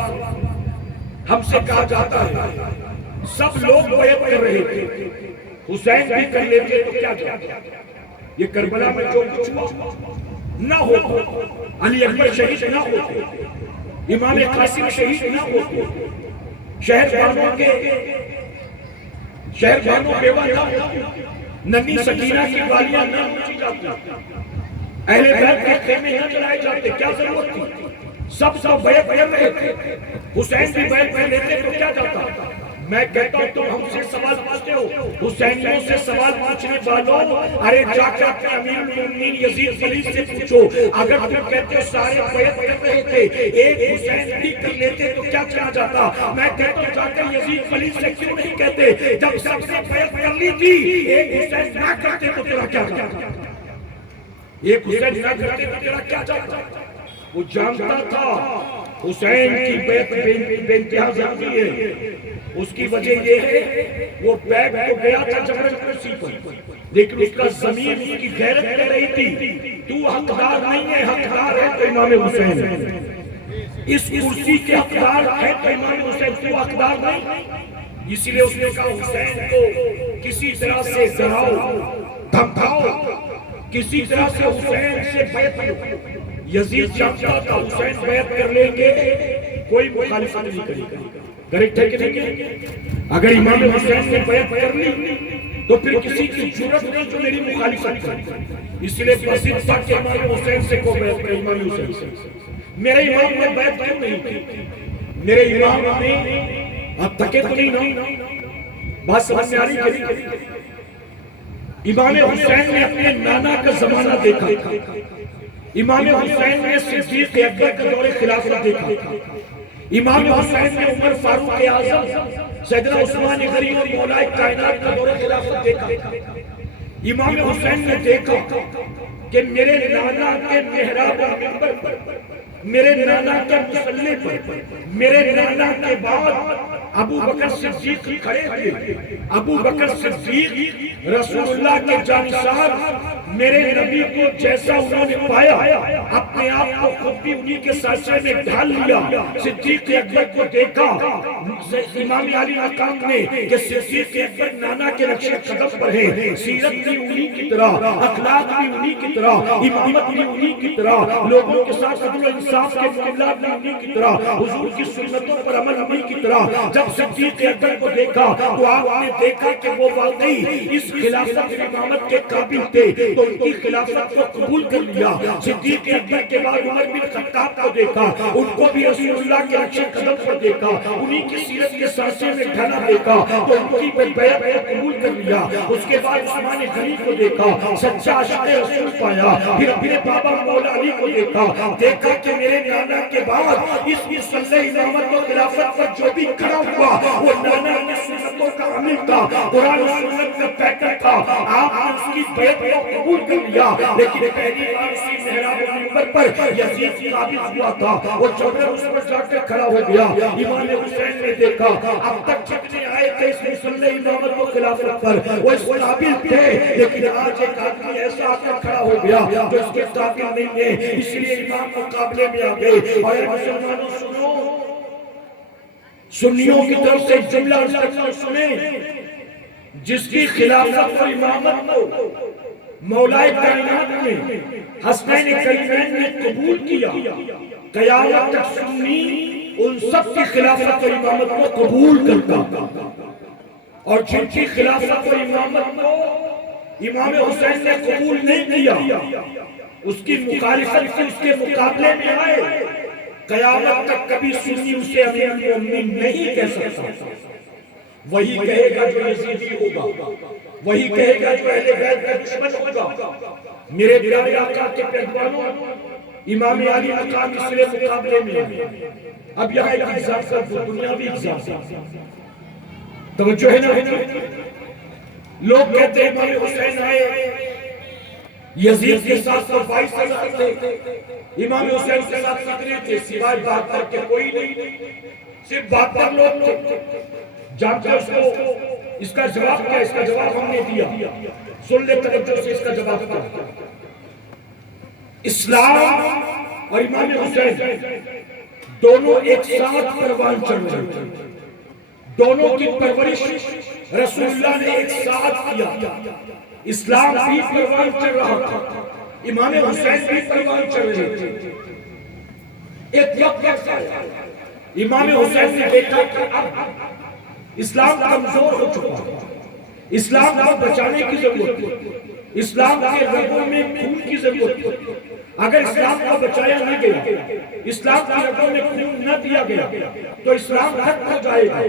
ہم سے کہا جاتا ہے سب لوگ بیعت کر رہے تھے, حسین بھی کر لیتے تو کیا جاتا؟ یہ کربلا میں جو کچھ ہوا نہ ہو, علی اکبر شہید نہ ہوتے, امام قاسم شہید نہ ہوتے, شہر بانوں بیوہ نہ ہوتے, ننی سکینہ کی گالیاں نہ اونچی جاتی, اہل بیت کے خیمے نہ جلائے جاتے, کیا ضرورت تھی؟ سب بیعت کر رہے تھے, حسین بھی بیعت کر لیتے تو کیا جاتا؟ میں کہتا ہوں تم ہم سے سوال پوچھتے ہو, حسینیوں سے سوال پوچھنے والوں, ارے جا کر اپنے امیر المومنین یزید ولی سے پوچھو. اگر تم کہتے ہو سارے بیعت کر رہے تھے, ایک حسین بھی کر لیتے تو کیا کیا جاتا؟ میں کہتا ہوں جا کر یزید ولی سے کیوں نہیں کہتے جب سب سے بیعت کر لی تھی ایک حسین نہ کرتے تو تیرا کیا جاتا؟ ایک حسین نہ کرتے تو تیرا کیا جاتا؟ وہ جانتا تھا حسین کی بیعت بے انتہا ضروری ہے. اس کی وجہ یہ ہے وہ بیعت تو گیا تھا جبرن کرسی پر, لیکن اس کا ضمیر اس کی غیرت کہہ رہی تھی تو حقدار نہیں ہے, حقدار ہے تو امام حسین ہے. اس کرسی کے حقدار ہے تو امام حسین, تو حقدار نہیں. اسی لیے اس نے کہا حسین کو کسی طرح سے ڈراؤ دھمکاؤ, کسی طرح سے حسین سے بیعت کرو. یزید جانتا تھا حسین بیعت کر لیں گے کوئی مخالفت نہیں کرے گا, کریکٹ ہے کہ نہیں؟ اگر امام حسین نے بیعت کر لی تو پھر کسی کی جرأت نہیں جو میری مخالفت کرے. اس لیے بسیط تھا کہ امام حسین سے کو بیعت کر, امام حسین سے. میرے امام نے بیعت کیوں نہیں کی؟ میرے امام نے آپ تھکے تو نہیں نا, بات سمجھ میں آ رہی ہے؟ امام حسین نے اپنے نانا کا زمانہ دیکھا تھا, امام حسین نے صدیق اکبر کا دور خلافت دیکھا تھا, امام حسین نے عمر فاروق اعظم سیدنا عثمان غنی اور مولا کائنات کا دور خلافت دیکھا تھا. امام حسین نے دیکھا کہ میرے نانا کے محراب و منبر پر, میرے نانا کے مصلی پر, میرے نانا کے بعد ابو بکر صدیق کھڑے تھے, ابو بکر صدیق رسول اللہ کے جانشار میرے نبی کو جیسا انہوں نے پایا اپنے آپ کو خود بھی انہی کے سانچے میں ڈھال لیا. صدیق اکبر کو دیکھا امام علی مقام نے کہ صدیق اکبر نانا کے نقش قدم پر ہے, سیرت بھی انہی کی طرح, اخلاق بھی انہی کی طرح, امامت بھی انہی کی طرح, لوگوں کے ساتھ عدل و انصاف کے معاملات بھی انہی کی طرح, حضور کی سنتوں پر عمل انہی کی طرح. جب صدیق اکبر کو دیکھا تو آپ نے دیکھا کہ وہ واقعی اس خلافت امامت کے قابل تھے, تو ان کی خلافت کو قبول کر لیا. صدیق اکبر کے بعد عمر بن خطاب کو دیکھا, ان کو بھی رسول اللہ کے نقش قدم پر دیکھا, انہی کی سیرت کے سانچے میں ڈھلا دیکھا تو ان کی بیعت کو قبول کر لیا. اس کے بعد عثمان غنی کو دیکھا, سچا عاشق رسول پایا. پھر اپنے بابا مولا علی کو دیکھا کہ میرے نانا کے بعد اس مسلح امامت و خلافت پر جو بھی کھڑا ہوا وہ نانا کی سنتوں کا عامل تھا, قرآن و سنت کا پیکر تھا. آپ نے اس کی بیعت کو قبول کر لیا. لیکن پہلی بار اسی محراب و منبر پر یزید قابض ہوا تھا, وہ چودھر اس پر جا کر کھڑا ہو گیا. امام حسین نے دیکھا اب تک جتنے آئے تھے اس مسلح امامت و خلافت پر وہ اس قابل تھے, لیکن آج ایک آدمی ایسا آ کر کھڑا ہو گیا جو اس کے قابل نہیں ہے, اس لیے امام مقابلے میں آ گئے. اور مسلمانوں سنو, سنیوں کی طرف سے جملہ سنیں, جس کی خلافت و امامت کو مولائے کائنات نے حسنین کریمین نے قبول کیا, قیامت تک سنی ان سب کی خلافت و امامت کو قبول کرتا, اور جن کی خلافت و امامت کو امام حسین نے قبول نہیں کیا, اس کی مخالفت سے اس کے مقابلے میں آئے, قیامت تک کبھی سنی اسے امیر المومنین نہیں کہہ سکتا. وہی کہے گا جو یزیدی ہوگا, وہی کہے گا جو اہل بیت کا دشمن ہوگا. میرے پیارے آقا کے پیروانوں, امام علی مقام اس لیے مقابلے میں. اب یہاں ایک اگزام کا دنیاوی اگزام توجہ ہے نا. لوگ کہتے ہیں امام حسین آئے, یزید کے ساتھ تو 22,000 تھے, امام حسین کے ساتھ کتنے تھے سوائے 72 کے کوئی نہیں, صرف 72 لوگ تھے. جانتے اس کو اس کا جواب کیا؟ اس کا جواب ہم نے دیا, سن لے توجہ سے اس کا جواب کیا. اسلام اور امام حسین دونوں ایک ساتھ پروان چڑھ رہے تھے, دونوں کی پرورش رسول اللہ نے ایک ساتھ کیا. اسلام بھی پروان چڑھ رہا تھا, امام حسین بھی پروان چڑھ رہے تھے. ایک وقت ایسا ہے امام حسین نے دیکھا کہ اب اسلام کمزور ہو چکا, اسلام کو بچانے کی ضرورت ہے, اسلام کے رگوں میں خون کی ضرورت ہے. اگر اسلام کو بچایا نہ گیا, اسلام کی رگوں میں خون نہ دیا گیا تو اسلام ختم ہو جائے گا.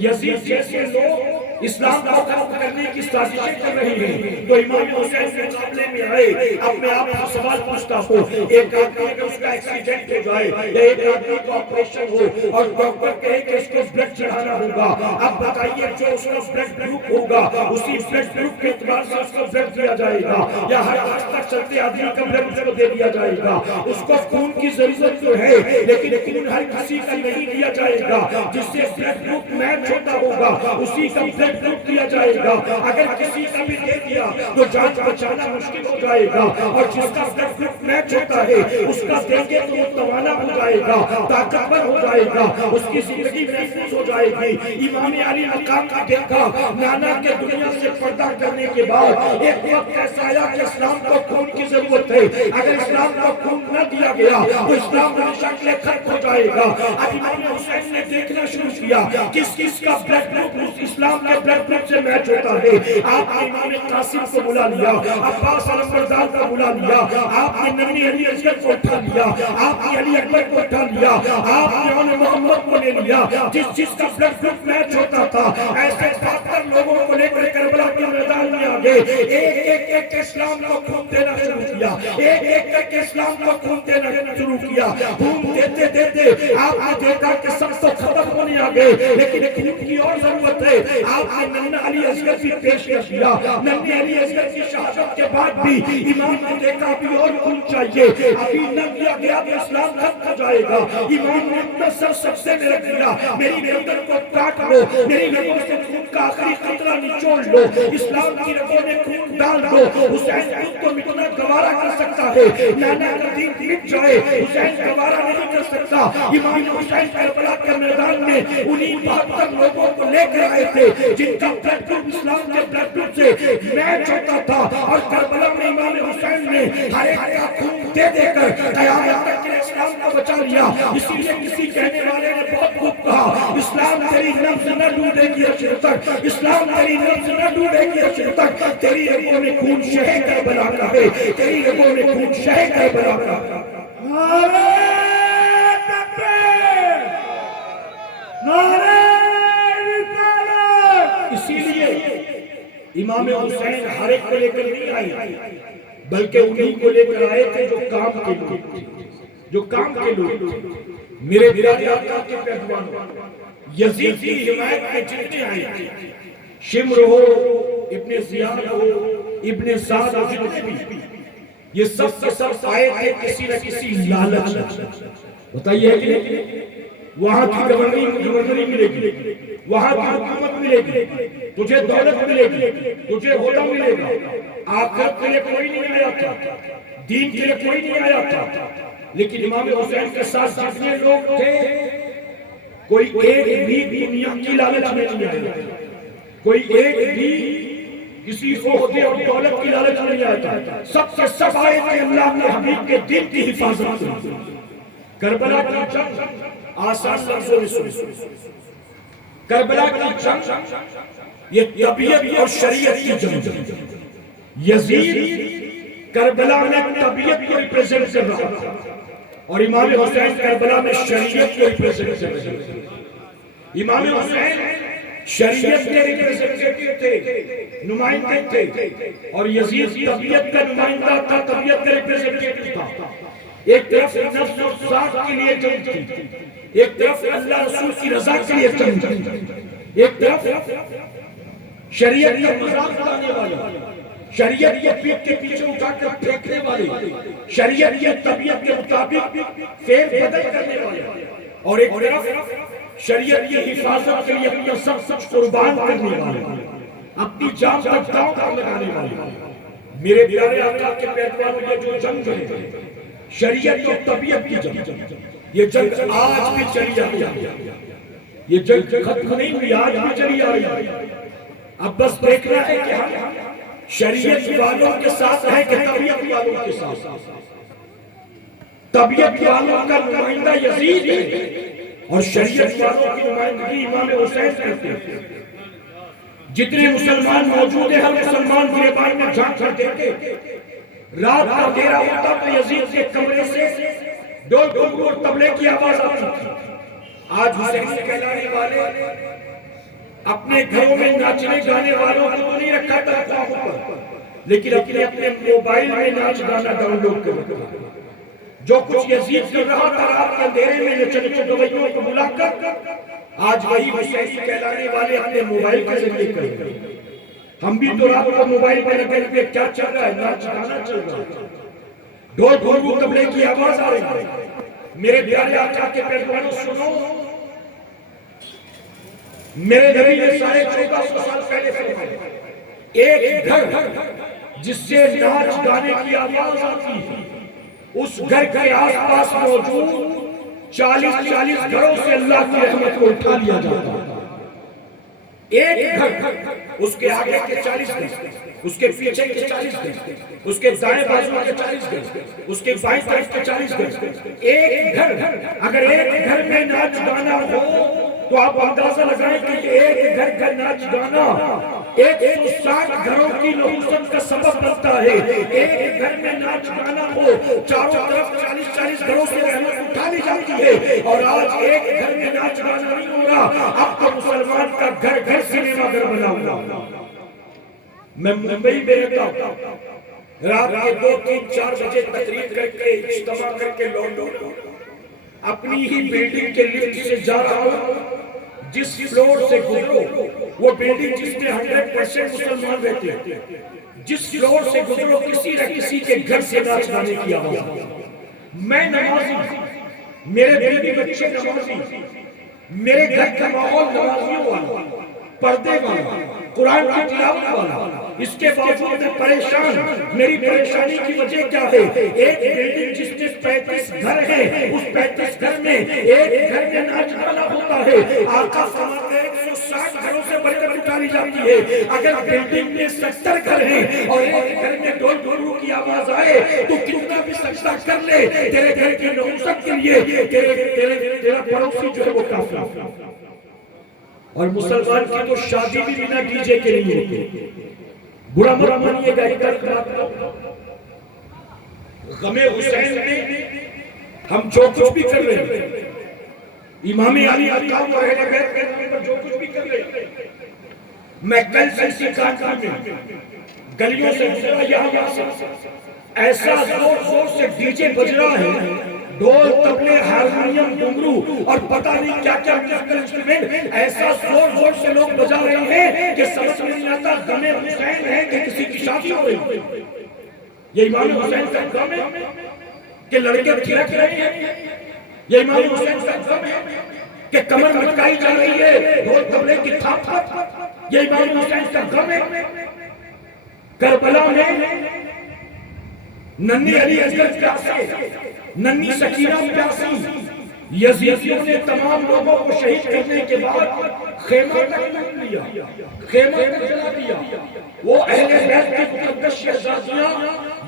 یزید جیسے لوگ اسلام کو ختم کرنے کی سازشیں کر رہے ہیں, تو امام حسین کے مقابلے میں آئے. اپنے آپ کو سوال پوچھتا ہوں, ایک آدمی اگر اس کا ایکسیڈنٹ ہو جائے یا ایک آدمی کا آپریشن ہو اور ڈاکٹر کہے کہ اس کو بلڈ چڑھانا ہوگا, اب بتائیے جو اس کا بلڈ گروپ ہوگا اسی بلڈ گروپ کے اعتبار سے اس کو بلڈ دیا جائے گا, یا ہر تک چلتے آدمی کا بلڈ اس کو دے دیا جائے گا. اس کو خون کی ضرورت تو ہے, لیکن خون ہر کسی کا نہیں دیا جائے گا. جس سے بلڈ گروپ میچ ہوتا ہوگا اسی کا بلڈ گروپ دیا جائے گا. اگر کسی کا بھی دے دیا تو جان بچانا مشکل ہو جائے گا, اور جس کا بلڈ گروپ میچ ہوتا ہے اس کا دیں گے تو وہ توانا ہو جائے گا, طاقتور ہو جائے گا, اس کی زندگی محفوظ ہو جائے گی. امام علی مقام کا دیکھا نانا کے دنیا سے پردہ کرنے کے بعد ایک وقت ایسا آیا کہ اسلام کو خون کی ضرورت ہے. اگر اسلام کو خون نہ دیا گیا تو اسلام ہمیشہ کے لیے ختم ہو جائے گا. اب امام حسین نے دیکھنا شروع کیا کس کس کا بلڈ گروپ اسلام کے بلڈ گروپ سے میچ ہوتا ہے. آپ نے امام قاسم کو بلا لیا, عباس علمبردار کو بلا لیا, آپ نے نبی علی اصغر کو اٹھا لیا, آپ نے علی اکبر کو اٹھا لیا, آپ نے انہوں محمد کو لے لیا. جس جس کا بلڈ گروپ میچ ہوتا تھا ایسے 72 لوگوں کو لے کر کربلا کے میدان میں آ گئے. ایک ایک اسلام کو خون دینا شروع کیا, ایک ایک اسلام کو خون دینا شروع کیا. خون دیتے دیتے آپ نے دیکھا کہ سب تو ختم ہونے آ گئے, لیکن خون کی اور ضرورت ہے. آپ آپ نے ننھا علی اصغر بھی پیش کر دیا. ننھے علی اصغر کی شہادت کے بعد بھی امام نے دیکھا ابھی اور خون چاہیے, ابھی نہ دیا گیا تو اسلام ختم ہو جائے گا. امام نے اپنا سر سبزے میں رکھ دیا, میری گردن کو کاٹ لو, میری رگوں سے خون کا آخری قطرہ نچوڑ لو, اسلام کی رگوں میں خون ڈال دو. حسین خود کو مٹنا گوارا کر سکتا ہے, نانا کا دین مٹ جائے حسین گوارا نہیں کر سکتا. امام حسین کربلا کے میدان میں انہی 72 لوگوں کو لے کر آئے تھے جن کا بلڈ گروپ اسلام کے بلڈ گروپ سے میچ ہوتا تھا, اور کربلا میں امام حسین نے ہر ایک کا خون دے دے کر قیامت تک کے اسلام کو بچا لیا. اسی لیے کسی کہنے والے نے بہت خوب کہا, اسلام تیری نبض نہ ڈوبے گی عشر تک, اسلام تیری نبض نہ ڈوبے گی عشر تک. تیری رگوں میں خون شہ کربلا کا ہے, تیری رگوں میں خون شہ کربلا کا ہے. نعرہ تکبیر, نعرہ رسالت. اسی لیے امام حسین ہر ایک کو لے کر نہیں آئے, بلکہ انہی کو لے کر آئے تھے جو کام کے لوگ تھے, جو کام کے لوگ تھے. میرے پیارے آقا کے پہلوان یزید کی حمایت میں جتنے آئے تھے, شمر ہو, ابن زیاد ہو, ابن سعد ہو, جتنے بھی, یہ سب کے سب آئے تھے کسی نہ کسی لالچ. بتائیے کہ نہیں, وہاں کی گورنری ملے گی, وہاں کی حکومت ملے گی, تجھے دولت ملے گی, تجھے عہدہ ملے گا. آخرت کے لیے کوئی نہیں آیا تھا, دین کے لیے کوئی نہیں آیا تھا, لیکن امام حسین کے ساتھ جتنے لوگ تھے کوئی ایک بھی دنیا کی لالچ میں نہیں آیا, کوئی ایک بھی کسی عہدے اور دولت کی لالچ میں نہیں آیا تھا. سب کے سب آئے تھے اللہ کے حبیب کے دین کی حفاظت میں. کربلا کی جنگ آسان لفظوں میں سنیں, کربلا کی جنگ یہ طبیعت اور شریعت کی جنگ. یزید کربلا میں طبیعت کو ریپریزنٹ کر رہا تھا, اور امام حسین کربلا میں شریعت کو ریپریزنٹ کر رہے تھے. امام حسین شریعت کے ریپریزنٹیٹیو تھے, نمائندے تھے, اور یزید طبیعت کا نمائندہ تھا, طبیعت کا ریپریزنٹیٹیو تھا. ایک طرف نفس و ذات کے لیے جنگ تھی, ایک طرف اللہ رسول کی رضا کے لیے جنگ تھی, ایک طرف شریعت کا مذاق اڑانے والے, شریعت کے پیٹ کے پیچھے اٹھا کر پھینکنے والے, شریعت کی طبیعت کے مطابق فیر بدل کرنے والے, اور ایک طرف شریعت کی حفاظت کے لیے اپنا سب کچھ قربان کرنے والے, اپنی جان تک داؤں پر لگانے والے. میرے پیارے آقا کے پیروانوں, یہ جو جنگ ہے شریعت اور طبیعت کی جنگ, یہ جنگ آج بھی چلی آ رہی ہے, یہ جنگ ختم نہیں ہوئی, آج بھی چلی آ رہی ہے. اب بس دیکھنا ہے کہ ہم شریعت والوں کے ساتھ ہیں کہ طبیعت والوں کے ساتھ. طبیعت والوں کا نمائندہ یزید ہے, اور شریعت والوں کی نمائندگی امام حسین کرتے ہیں. جتنے مسلمان موجود ہیں, ہر مسلمان گریبان میں جھانک کر دیکھتے, رات کا اندھیرا ہوتا تو یزید کے کمرے سے ڈول ڈھول اور طبلے کی آواز آتی تھی. آج حسینی کہلانے والے اپنے گھروں میں ناچنے گانے والوں کو تو نہیں رکھا تھا, لیکن اپنے موبائل میں ناچ گانا ڈاؤن لوڈ کر رکھا. جو کچھ یزید کر رہا تھا رات کے اندھیرے میں نچنے گویوں کو بلا کر, آج وہی حسینی کہلانے والے اپنے موبائل کے ذریعے کر رہے ہیں. ہم بھی تو رات کو موبائل پہ لگے ہوئے کیا چل رہا ہے, ناچ گانا چل رہا ہے, ڈھول ڈھول طبلے کی آواز آ رہی ہے. میرے پیارے آقا کے پہلوانوں سنو, میرے نبی نے 1450 سال پہلے فرمایا, ایک گھر جس سے ناچ گانے کی آواز آتی ہے, اس گھر کے آس پاس موجود 40 گھروں سے اللہ کی رحمت کو اٹھا لیا جاتا ہے. ایک گھر, اس کے آگے کے 40 گھر, اس کے پیچھے کے 40 گھر, اس کے دائیں بازو کے 40 گھر, اس کے بائیں طرف کے 40 گھر. ایک گھر, اگر ایک گھر میں ناچ گانا ہو تو آپ اندازہ لگائیں کہ ایک گھر کا ناچ گانا 160 گھروں کی نحوست کا سبب بنتا ہے. ایک گھر میں ناچ گانا ہو, چاروں طرف 40 گھروں سے رحمت اٹھا لی جاتی ہے. اور آج ایک گھر میں ناچ گانا نہیں ہو رہا, اب تو مسلمان کا گھر گھر سینما گھر بنا ہوا. میں ممبئی میں رہتا ہوں, رات کے 2, 3, 4 بجے تقریر کر کے اجتماع کر کے لوٹ اپنی ہی بلڈنگ کے لفٹ سے جا رہا ہوں, جس فلور سے گزرو وہ بلڈنگ جس میں 100% مسلمان رہتے ہیں، جس فلور سے گزرو کسی نہ کسی کے گھر سے ناچ گانے کی آواز۔ میں نمازی، میرے بیوی بچے نمازی، میرے گھر کا ماحول نمازیوں والا، پردے والا، قرآن کی تلاوت والا، اس کے باوجود میں پریشان۔ میری پریشانی کی وجہ کیا ہے؟ ایک بلڈنگ جس میں 35 گھر ہیں، اس 35 گھر میں ایک گھر میں ناچ گانا ہوتا ہے۔ آقا فرماتے ہیں 160 گھروں سے برکت اٹھائی جاتی ہے۔ اگر بلڈنگ میں 70 گھر ہیں اور ایک گھر میں ڈول ڈولو کی آواز آئے تو کتنا بھی سجدہ کر لے، تیرے گھر کی نوسط کے لیے تیرا پڑوسی جو ہے وہ کافی۔ اور مسلمان کی تو شادی بھی بنا ڈی جے کے نہیں ہوتی۔ برا مت مانیے گا، غم حسین میں ہم جو کچھ بھی کر رہے ہیں، امام علی مقام اور اہل بیت کے نام پر جو کچھ بھی کر رہے ہیں، میں کل سے کانٹا میں گلیوں سے گزرا، یہاں سے ایسا زور زور سے ڈی جے بج رہا ہے، ڈول، طبلے، ہارمونیم، ڈمرو اور پتہ نہیں کیا کیا میوزیکل انسٹرومنٹ ایسا زور زور سے لوگ بجا رہے ہیں کہ سمجھ میں نہیں آتا غم حسین ہے کہ کسی کی شادی ہو رہی ہے۔ یہ امام حسین کا غم ہے کہ لڑکے تھرک رہے ہیں، یہ امام حسین کا غم ہے کہ کمر مٹکائی جا رہی ہے ڈھول طبلے کی تھاپ تھاپ، یہ امام حسین کا غم ہے۔ کربلا میں ننھی علی اصغر پیاسے، ننھی سکینہ پیاسی، یزیدیوں نے تمام لوگوں کو شہید کرنے کے بعد خیمہ تک لوٹ لیا، خیمہ تک جلا دیا۔ وہ اہل بیت کی مقدس شہزادیاں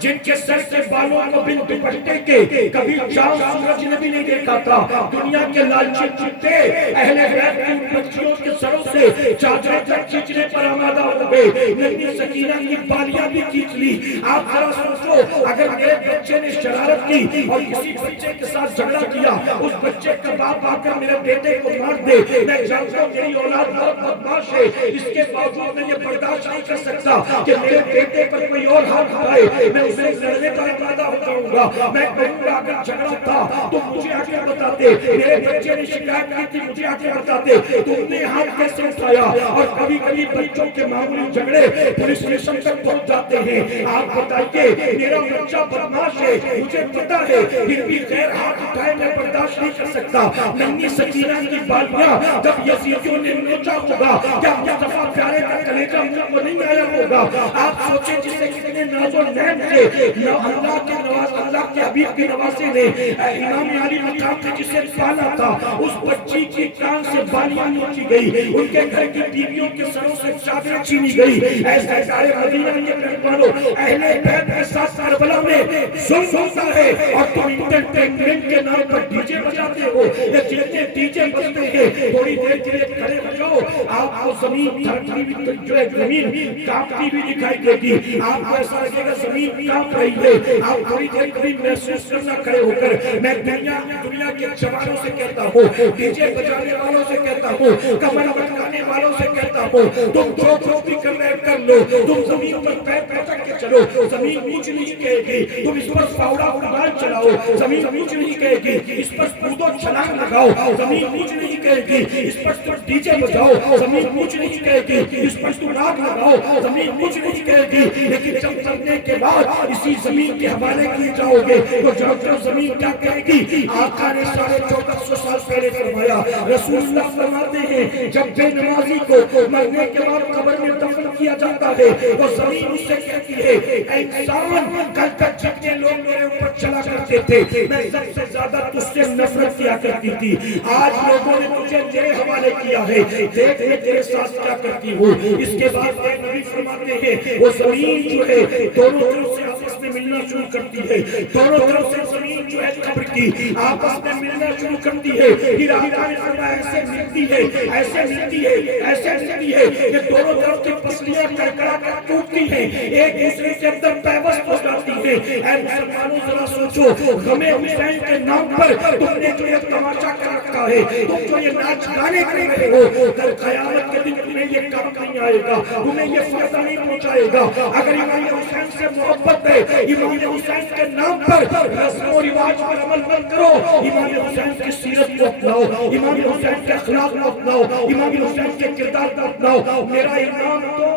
جن کے سر سے بالوں کو بن دوپٹے کے کبھی چاند سورج نے بھی نہیں دیکھا تھا، دنیا کے لالچی کتے اہل بیت کی بچیوں کے سروں سے چادریں تک کھینچنے پر آمادہ ہو گئے، ننھی سکینہ کی بالیاں بھی کھینچ لی۔ آپ ذرا سوچو اگر میرے بچے نے شرارت کی اور کسی بچے کے ساتھ جھگڑا کیا، اس بچے کا باپ آ کر میرے بیٹے کو مار دے، میں جانتا ہوں میری اولاد بہت بدماش ہے، اس کے باوجود میں یہ برداشت نہیں کر سکتا کہ میرے بیٹے پر کوئی اور ہاتھ اٹھائے، میں اسے لڑنے پر آمادہ ہو جاؤں گا۔ میں کہوں گا اگر جھگڑا تھا تو مجھے آ کے بتاتے، میرے بچے نے شکایت کی تھی مجھے آ کے بتاتے، تم نے ہاتھ کیسے اٹھایا؟ اور کبھی کبھی بچوں کے معمولی جھگڑے پولیس اسٹیشن تک پہنچ جاتے ہیں۔ آپ بتائیے میرا بچہ بدماش ہے، مجھے پتا ہے، پھر بھی غیر ہاتھ اٹھائے میں برداشت نہیں کر سکتا۔ ننھی سکینہ کی بالیاں جب یزیدیوں نے نوچا ہوگا، کیا مصطفیٰ پیارے کا کلیجہ منہ کو نہیں آیا ہوگا؟ آپ سوچیں جسے کتنے ناز و نعم سے اللہ کے نواز، اللہ کے حبیب کے نوازے نے امام علی مقام نے جسے پالا تھا، اس بچی کی کان سے بالیاں نوچی گئی، ان کے گھر کی بیویوں کے سروں سے چادریں چھینی گئی۔ ایسے سارے مدینہ کے مہمانوں اہل بیت کے ساتھ کربلا میں ظلم ہوتا ہے اور تم انٹرٹینمنٹ کے نام پر ڈی جے بجاتے ہو۔ یہ جتنے ڈی جے بجتے ہیں تھوڑی دیر کے لیے کھڑے ہو جاؤ، آپ کو زمین دھڑکتی بھی جو ہے زمین کانپتی بھی دکھائی دے گی، آپ کو ایسا لگے گا زمین کانپ رہی ہے۔ آپ تھوڑی دیر کبھی محسوس کرنا کھڑے ہو کر، میں دنیا کے جوانوں سے کہتا ہوں، ڈی جے بجانے والوں سے کہتا ہوں، کمر بٹکانے والوں سے کہتا ہوں، تم جو کچھ بھی کر رہے کر لو، تم زمین پر پیر پٹک کے چلو، زمین اونچ نہیں کہے گی، تم اس پر فاوڑا اڑان چلاؤ، زمین اونچ نہیں کہے گی، اس پر کود و چھلانگ لگاؤ، زمین اونچ نہیں کہے گی، اس پر تم ڈی جے بجاؤ، زمین اونچ نہیں کہے گی، اس پر تم راگ لگاؤ، زمین اونچ نہیں کہے گی۔ لیکن جب مرنے کے بعد اسی زمین کے حوالے کیے جاؤ گے تو جو زمین کیا کہے گی؟ آقا نے 1450 سال پہلے فرمایا، رسول اللہ فرماتے ہیں جب بے نمازی کو مرنے کے بعد قبر میں دفن کیا جاتا ہے تو زمین اس سے کہتی ہے اے انسان، کل تک جتنے لوگ میرے اوپر چلا کرتے تھے میں سب سے زیادہ تجھ سے نفرت کیا کرتی تھی، آج لوگوں نے مجھے میرے حوالے کیا ہے، دیکھ میں تیرے ساتھ کیا کرتی ہوں۔ اس کے بعد نبی فرماتے ہیں وہ زمین جو ہے دونوں طرف سے آپس میں ملنا شروع کرتی ہے، دونوں طرف سے زمین جو ہے قبر کی آپس میں ملنا شروع کرتی ہے، پھر آقا نے فرمایا ایسے ملتی ہے، ایسے ملتی ہے، ایسے ملتی ہے کہ دونوں طرف کی پسلیاں کڑکڑا کر ٹوٹتی ہیں، ایک دوسرے کے اندر پیوست ہو جاتی ہیں۔ اے مسلمانوں ذرا سوچو، غم حسین کے نام پر تم نے جو یہ تماشا کر رکھا ہے، تم جو یہ ناچ گانے کر رہے ہو، کل قیامت کے دن تمہیں یہ کام نہیں آئے گا، تمہیں یہ فائدہ نہیں پہنچائے گا۔ اگر امام حسین سے محبت ہے، امام حسین کے نام پر رسم و رواج پر عمل مت کرو، امام حسین کی سیرت کو اپناؤ، امام حسین کے اخلاق کو اپناؤ، امام حسین کے کردار کو اپناؤ۔ میرا امام تو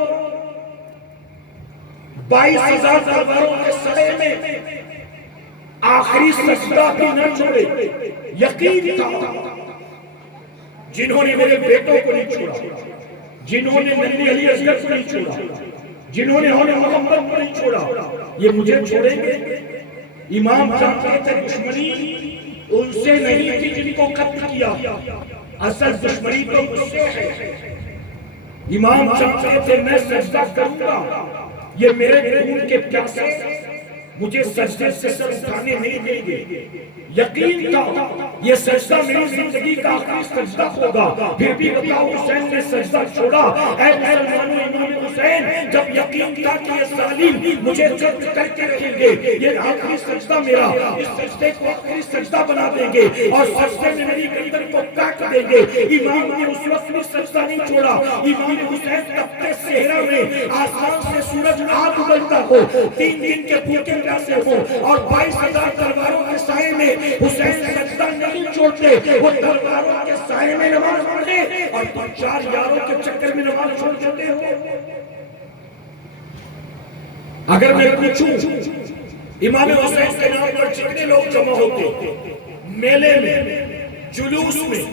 22,000 تلواروں کے سائے میں آخری سجدہ بھی نہ چھوڑے، یقین تھا۔ جنہوں نے میرے بیٹوں کو نہیں چھوڑا، جنہوں نے نبی علی اصغر کو نہیں چھوڑا، جنہوں نے محمد کو نہیں چھوڑا، یہ مجھے چھوڑیں گے؟ امام جانتے تھے دشمنی ان سے نہیں تھی جن کو قتل کیا، اصل دشمنی تو مجھ سے ہے۔ امام جانتے تھے میں سجدہ کروں گا، یہ میرے خون کے پیاسے مجھے سجدے سے سر اٹھانے نہیں دیں گے۔ یقین تھا یہ سجدہ میری زندگی کا آخری سجدہ ہوگا، پھر بھی بتاؤ حسین نے سجدہ چھوڑا۔ اے مسلمانوں، امام حسین جب یقین تھا کہ یہ ظالم مجھے جلد کر کے رہیں گے، یہ آخری سجدہ میرا، اس سجدے کو آخری سجدہ بنا دیں گے اور سجدے میں میری گردن کو کاٹ دیں گے۔ امام نے اس وقت بھی سجدہ نہیں چھوڑا۔ امام حسین تپتے صحرا میں آسمان سے سورج آگ اگلتا ہو، 3 دن کے بھوکے پیاسے ہو اور 22,000 تلواروں کے سائے میں حسین سجدہ نہیں چھوڑتے، وہ تلواروں کے سائے میں نماز پڑھتے اور 4 یاروں کے چکر میں نماز چھوڑ دیتے ہو۔ اگر میں پوچھوں امام حسین کے نام پر جتنے لوگ جمع ہوتے، میلے میں، جلوس میں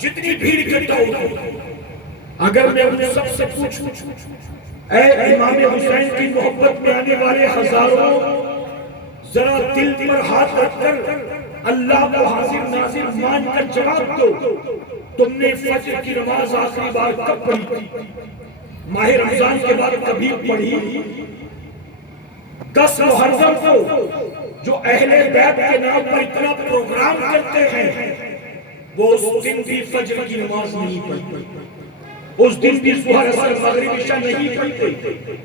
جتنی بھیڑ اکٹھا ہوتی، اگر میں ان سب سے پوچھوں اے امام حسین کی محبت میں آنے والے ہزاروں، ذرا دل پر ہاتھ رکھ کر اللہ کو حاضر ناظر مان کر جواب دو، تم نے فجر کی نماز آخری بار کب پڑھی؟ ماہ رمضان کے بعد کبھی پڑھی؟ 10 محرم کو جو اہل بیت کے نام پر اتنا پروگرام کرتے ہیں، وہ اس دن بھی فجر کی نماز نہیں پڑھتے، اس دن بھی ظہر اثر مغرب عشاء نہیں پڑھتے،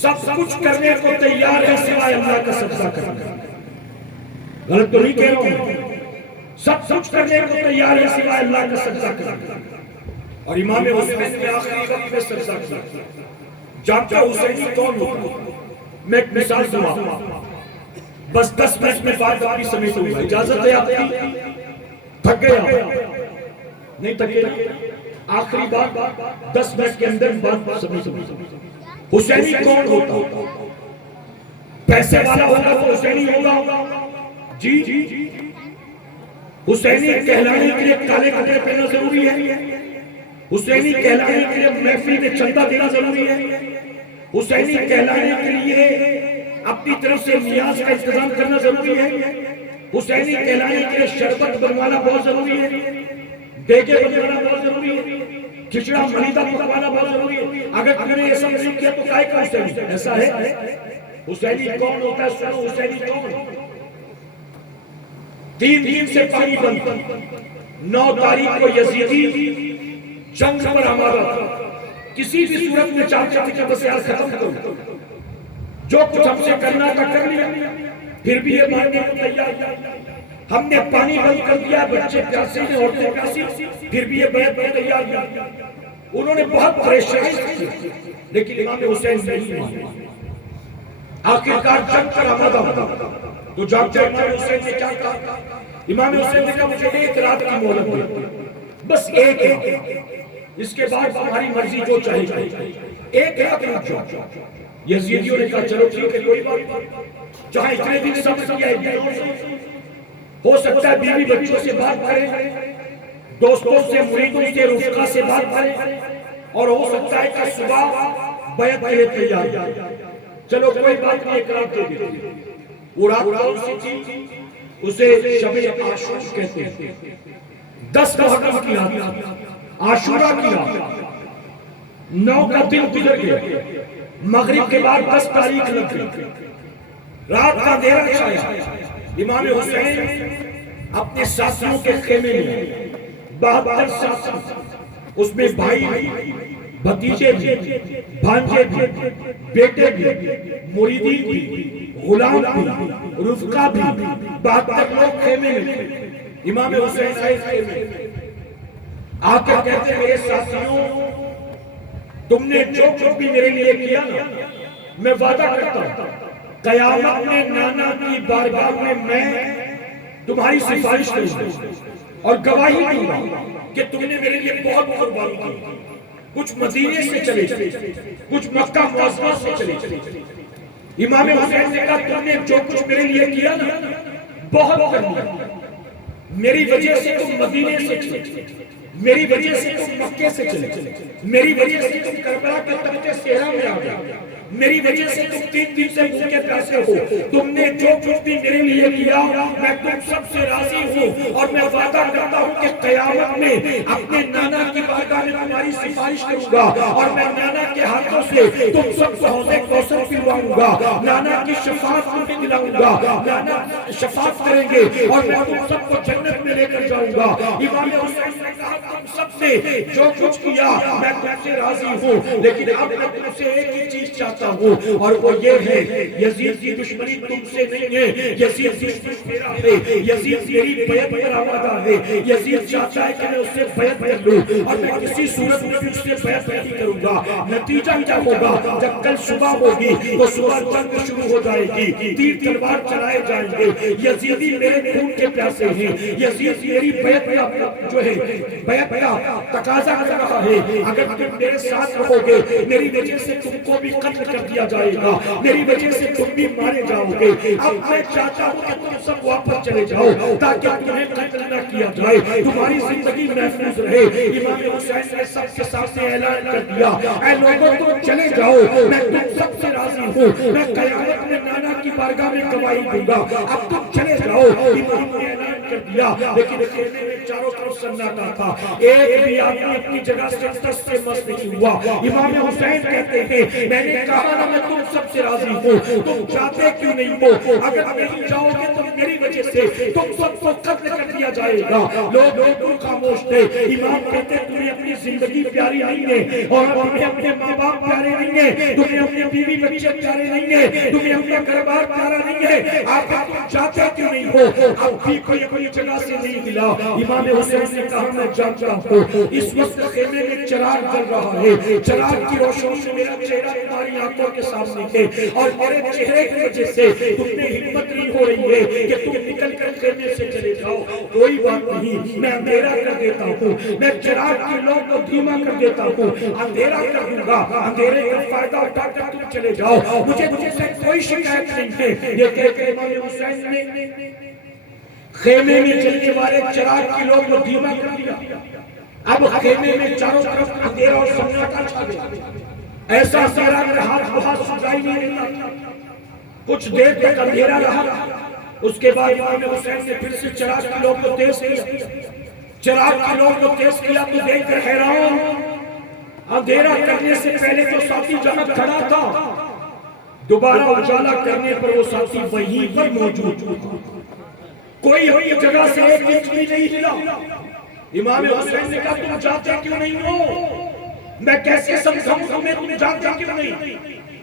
سب کچھ کرنے کو تیار ہے سوائے اللہ کا سجدہ کرنے۔ غلط تو نہیں کہہ رہا ہوں، سب کچھ کرنے کو تیار ہے سوائے اللہ کا سجدہ کرنے۔ اور امام حسین نے آخری وقت میں سجدہ کیا۔ جانتا حسینی کون ہوتا؟ میں ایک مثال دوں، بس 10 منٹ میں بات اپنی سمیٹ ہوگا، اجازت ہے آپ کی؟ تھک گیا؟ نہیں تھکے؟ آخری بات 10 منٹ کے اندر بات سمیٹ ہوگا۔ حسینی کون ہوتا؟ پیسے والا ہوگا تو حسینی ہوگا؟ جی حسینی کہلانے کے لیے کالے کپڑے پہننا ضروری ہے؟ حسینی کہلانے کے لیے محفل میں چندہ دینا ضروری ہے؟ حسینی کہلانے کے لیے اپنی طرف سے نیاز کا انتظام کرنا ضروری ہے؟ حسینی کہلانے کے لیے شربت بنوانا بہت ضروری ہے، دیگے بنوانا بہت ضروری ہے، کھچڑا ملیدہ پکوانا بہت ضروری ہے۔ اگر تم نے یہ سب نہیں کیا تو کائے کا حسینی؟ ایسا ہے؟ حسینی کون ہوتا ہے؟ سنو حسینی کون؟ 3 دن سے پانی بند، 9 تاریخ کو یزیدی جنگ پر آمادہ تھا، کسی بھی صورت میں چاہتے تھے کہ بس یار ختم کرو، جو کچھ ہم سے کرنا تھا کر لیا، پھر بھی یہ ماننے کو تیار نہیں۔ ہم نے پانی بند کر دیا، بچے پیاسے ہیں، عورتیں پیاسی، پھر بھی یہ بیعت پر تیار نہیں۔ انہوں نے بہت پریشانی کی، لیکن امام حسین نہیں مانے۔ آخرکار جنگ پر آمادہ ہوتا تو جانتے امام حسین نے کیا کہا؟ امام حسین نے کہا مجھے 1 رات کی مہلت دے، بس 1 رات، اس کے بعد تمہاری مرضی جو چاہے گی، 1 رات رک جاؤ۔ یزیدیوں نے کہا چلو ٹھیک ہے، کوئی بات، جہاں اتنے دن سب کیا ہے، ہو سکتا ہے بیوی بچوں سے بات کریں، دوستوں سے، مریدوں سے، رفقا سے بات کریں، اور ہو سکتا ہے کہ صبح بیعت کے لیے تیار۔ چلو کوئی بات نہیں، 1 رات دے دیتے۔ وہ رات کون سی تھی؟ اسے شب عاشور کہتے ہیں، 10 محرم کی رات، عاشورہ کی رات، 9 کا دن گزر گیا، مغرب کے بعد 10 تاریخ لگ گئی، رات کا اندھیرا چھایا۔ امام حسین اپنے ساتھیوں کے خیمے میں، 72 ساتھی، اس میں بھائی بھتیجے بھی، بھانجے بھی، بیٹے بھی، مریدین بھی، غلام بھی، رفقا بھی، 72 لوگ خیمے میں تھے۔ امام حسین آئے خیمے میں، آ کے کہتے میرے ساتھیوں، تم نے جو کچھ بھی میرے لیے کیا نا، میں وعدہ کرتا ہوں قیامت میں نانا کی بارگاہ میں تمہاری سفارش کروں گا اور گواہی دوں گا کہ تم نے میرے لیے بہت قربانی کی. کچھ مدینے سے چلے کچھ مکہ معظمہ سے چلے. امام حسین نے کہا تم نے جو کچھ میرے لیے کیا نا بہت کر لیا. میری وجہ سے تم مدینے سے چلے, میری وجہ سے تم مکے سے چلے, میری وجہ سے تم کربلا کے تخت صحرا میں آ گئے, میری وجہ سے تم 3 دن سے بھوکے پیاسے ہو. تم نے جو کچھ بھی میرے لیے کیا میں تم سب سے راضی ہوں اور میں وعدہ کرتا ہوں کہ قیامت میں اپنے نانا کی بارگاہ میں تمہاری سفارش کروں گا اور میں نانا کے ہاتھوں سے تم سب کو حوض کوثر پلواؤں گا. نانا کی شفاعت تمہیں دلاؤں گا, نانا شفاعت کریں گے اور میں تم سب کو جنت میں لے کر جاؤں گا. امام حسین نے کہا تم سب نے جو کچھ کیا میں تم سے راضی ہوں, لیکن اب میں تم سے ایک ہی چیز چاہتا ہوں اور وہ یہ ہے یزید کی دشمنی تم سے نہیں ہے, یزید دشمن میرا ہے, یزید میری بیعت پر آمادہ ہے. یزید چاہتا ہے کہ میں اس سے بیعت کر لوں اور میں کسی صورت میں بھی اس سے بیعت نہیں کروں گا. نتیجہ کیا ہوگا جب کل صبح ہوگی تو صبح جنگ شروع ہو جائے گی, تیر تلوار چلائے جائیں گے. یزیدی میرے خون کے پیاسے ہیں, یزید میری بیعت کا جو ہے بیعت کا تقاضا کر رہا ہے. اگر تم میرے ساتھ رہو گے میری وجہ سے تم کو بھی قتل کر دیا جائے گا, میری وجہ سے تم بھی مارے جاؤ گے. اب میں چاہتا ہوں کہ تم سب واپس چلے جاؤ تاکہ تمہیں قتل نہ کیا جائے, تمہاری زندگی محفوظ رہے. امام حسین نے سب کے سامنے اعلان کر دیا اے لوگوں تم چلے جاؤ, میں تم سب سے راضی ہوں, میں قیامت میں نانا کی بارگاہ میں گواہی دوں گا, اب تم چلے جاؤ. امام نے اعلان کر دیا لیکن خیمے میں چاروں طرف سناٹا تھا, ایک بھی آدمی اپنی جگہ سے دست سے مست نہیں ہوا. امام حسین کہتے ہیں میں نے کہا نا میں تم سب سے راضی ہوں, تم چاہتے کیوں نہیں ہو؟ اگر نہیں جاؤ گے تو میری وجہ سے تم سب کو قتل کر دیا جائے گا. لوگ خاموش تھے. امام کہتے تمہیں اپنی زندگی پیاری نہیں ہے اور تمہیں اپنے ماں باپ پیارے نہیں ہیں, تمہیں اپنے بیوی بچے پیارے نہیں ہیں, تمہیں اپنا گھر بار پیارا نہیں ہے. آپ تم چاہتے کیوں نہیں ہو؟ اب بھی کوئی اپنی جگہ سے نہیں ملا. امام حسین نے کہا میں جانتا ہوں اس وقت خیمے میں چراغ جل رہا ہے, چراغ کی روشنی سے میرا چہرہ تمہاری آنکھوں کے سامنے ہے اور میرے چہرے کی وجہ سے تم نے ہمت نہیں ہو رہی ہے کہ تم نکل کر خیمے سے چلے جاؤ. کوئی بات نہیں, میں اندھیرا کر دیتا ہوں, میں چراغ کی لو کو دھیما کر دیتا ہوں, اندھیرا کر دوں گا, اندھیرے کا فائدہ اٹھا کر تم چلے جاؤ, مجھے تم سے کوئی شکایت نہیں ہے. یہ کہہ کے امام حسین نے خیمے میں چلنے والے چراغ کی لو کو دھیما کر دیا. اب خیمے میں چاروں طرف اندھیرا اور سناٹا چھا گیا. ایسا اندھیرا کہ ہاتھ بہت سجائی نہیں دیتا. کچھ دیر تک اندھیرا رہا, اس کے بعد امام حسین نے پھر سے چراغ کی لو کو تیز کیا. چراغ کی لو کو تیز کیا تو دیکھ کر حیران, اندھیرا کرنے سے پہلے جو ساتھی جہاں کھڑا تھا دوبارہ اجالا کرنے پر وہ ساتھی وہیں پر موجود تھا. کوئی اپنی جگہ سے ایک انچ بھی نہیں ہلا. امام حسین نے کہا تم جاتے کیوں نہیں ہو؟ میں کیسے سمجھاؤں تمہیں تم جاتے کیوں نہیں؟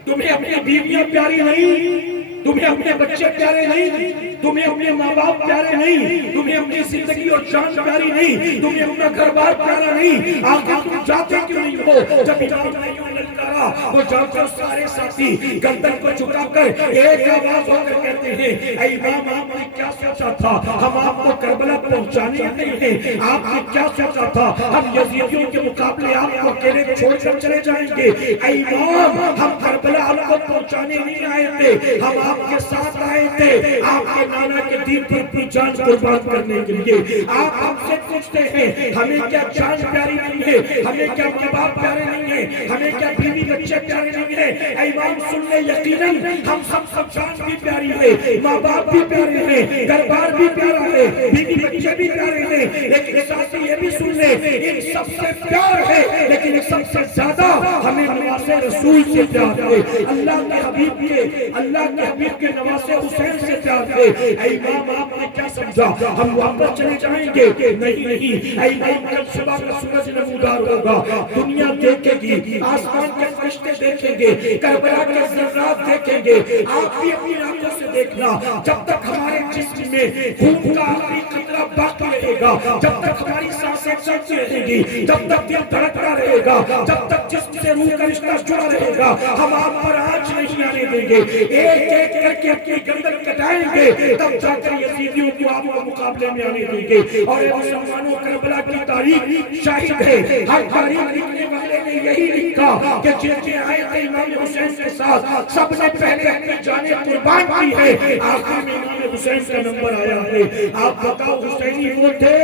تمہیں اپنی بیویاں پیاری نہیں, تمہیں اپنے بچے پیارے نہیں, تمہیں اپنے ماں باپ پیارے نہیں, تمہیں اپنی زندگی اور جان پیاری نہیں, تمہیں اپنا گھر بار پیارا نہیں, آخر تم جاتے کیوں نہیں ہو؟ جب امام نے یوں للکارا تو جا کر سارے ساتھی گردن کو جھکا کر ایک آواز ہو کر کہتے ہیں اے امام آپ نے کیا سوچا تھا؟ ہم آپ کو کربلا پہنچانے نہیں ہیں. آپ نے کیا سوچا تھا ہم یزیدیوں کے مقابلے آپ کو اکیلے چھوڑ کر چلے جائیں گے؟ اے امام ہم کربلا آپ کو پہنچانے نہیں آئے تھے, ہم آپ کے ساتھ آئے تھے آپ کے نانا کے دین پر اپنی جان قربان کرنے کے لیے. آپ ہم سے پوچھتے ہیں ہمیں کیا جان پیاری نہیں ہے, ہمیں کیا ماں باپ پیارے نہیں ہیں, ہمیں کیا بیوی بچے پیارے نہیں ہیں؟ اے امام سن لے, یقیناً ہم سب جان بھی پیاری ہے, ماں باپ بھی پیارے ہیں, گھر بار بھی پیارا ہے, بیوی بچے بھی پیارے ہیں, لیکن ساتھ ہی یہ بھی سن لے ان سب سے پیار ہے لیکن سب سے زیادہ ہمیں نواز رسول سے پیار ہے, اللہ کے حبیب کے, اللہ کے حبیب کے نواز حسین سے پیار ہے. اے امام آپ نے کیا سمجھا ہم واپس چلے جائیں گے؟ نہیں نہیں, اے امام جب صبح کا سورج نمودار ہوگا دنیا دیکھے گی, آسمان کے فرشتے دیکھیں گے, کربلا کے ذرات دیکھیں گے, آپ بھی اپنی آنکھوں سے دیکھنا. جب تک ہمارے جسم میں خون کا آخری قطرہ باقی رہے گا, جب تک ہماری سانسیں چلتی رہیں گی, جب تک دل دھڑکتا رہے گا, جب تک جسم سے روح کا رشتہ جڑا رہے گا, ہم آپ پر آج نہیں نہیں آنے دیں گے، ایک ایک کر کے اپنی گردن کٹائیں گے، تب جا کر یزیدیوں کو آپ کو مقابلے میں آنے دیں گے۔ اور اے مسلمانوں، کربلا کی تاریخ شاہد ہے، ہر تاریخ لکھنے والے نے یہی لکھا کہ جتنے آئے تھے امام حسین کے ساتھ سب نے پہلے اپنی جانیں قربان کی ہے، آخر میں امام حسین کا نمبر آیا ہے۔ آپ بتاؤ حسینی وہ تھے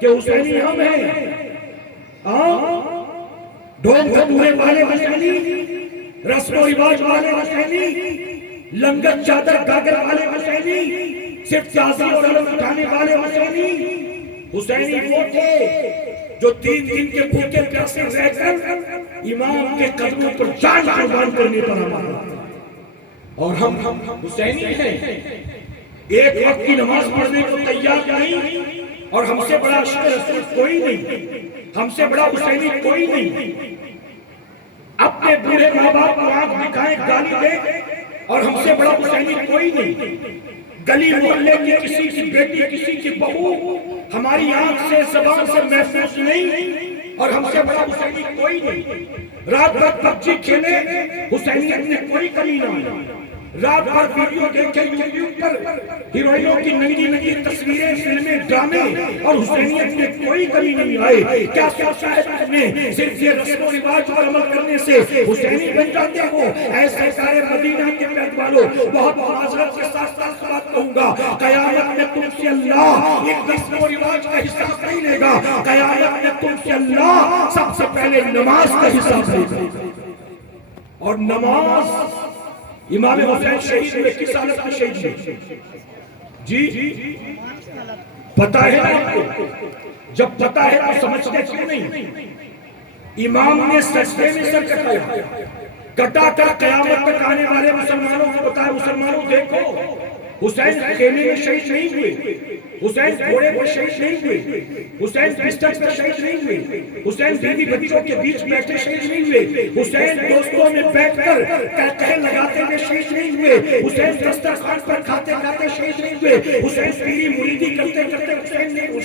کہ حسینی ہم ہیں؟ ڈھول دھموے والے حسینی، رسم و رواج والے حسینی، لنگر چادر گاگر والے حسینی، صرف تعزیہ اور علم اٹھانے والے حسینی؟ حسینی وہ تھے جو 3 دن کے بھوکے پیاسے رہ کر امام کے قدموں پر جان قربان کرنے پر آمادا، اور ہم حسینی ہیں، ایک وقت کی نماز پڑھنے کو تیار نہیں، اور ہم سے بڑا عشق رسول کوئی نہیں، ہم سے بڑا حسینی کوئی نہیں۔ اپنے بوڑھے ماں باپ کو آنکھ دکھائیں، گالی دیں، اور ہم سے بڑا حسینی کوئی نہیں۔ گلی محلے کی کسی کی بیٹی، کسی کی بہو ہماری آنکھ سے زبان سے محفوظ نہیں، اور ہم سے بڑا حسینی کوئی نہیں۔ رات بھر پبجی کھیلے، حسینیت میں کوئی کمی نہ آئی، رات بھر ویڈیو دیکھے یوٹیوب پر ہیروئنوں کی ننگی ننگی تصویریں، فلمیں، ڈرامے، اور حسینیت میں کوئی کمی نہیں آئے۔ کیا سوچا ہے تم نے صرف یہ رسم و رواج پر عمل کرنے سے حسینی بن جاتے ہو؟ اے سرکار مدینہ کے پیٹ والوں، بہت معذرت کے ساتھ ساتھ بات کہوں گا، قیامت میں تم سے اللہ ایک رسم و رواج کا حساب نہیں لے گا، قیامت میں تم سے اللہ سب سے پہلے نماز کا حساب لے گا۔ اور نماز، امام حسین شہید ہوئے کس حالت میں شہید ہوئے؟ جی پتہ ہے نا آپ کو؟ جب پتہ ہے تو سمجھتے کیوں نہیں؟ امام نے سجدے میں سر کٹا کر قیامت تک آنے والے مسلمانوں کو بتایا، مسلمانوں دیکھو، حسین خیمے میں شہید نہیں ہوئے، حسین گھوڑے پر شہید نہیں ہوئے، حسین بستر پر شہید نہیں ہوئے، حسین بیوی بچوں کے بیچ بیٹھے شہید نہیں ہوئے، حسین دوستوں میں بیٹھ کر کہکہے لگاتے ہوئے شہید نہیں ہوئے، حسین دسترخوان پر کھاتے کھاتے شہید نہیں ہوئے، حسین پیری مریدی کرتے کرتے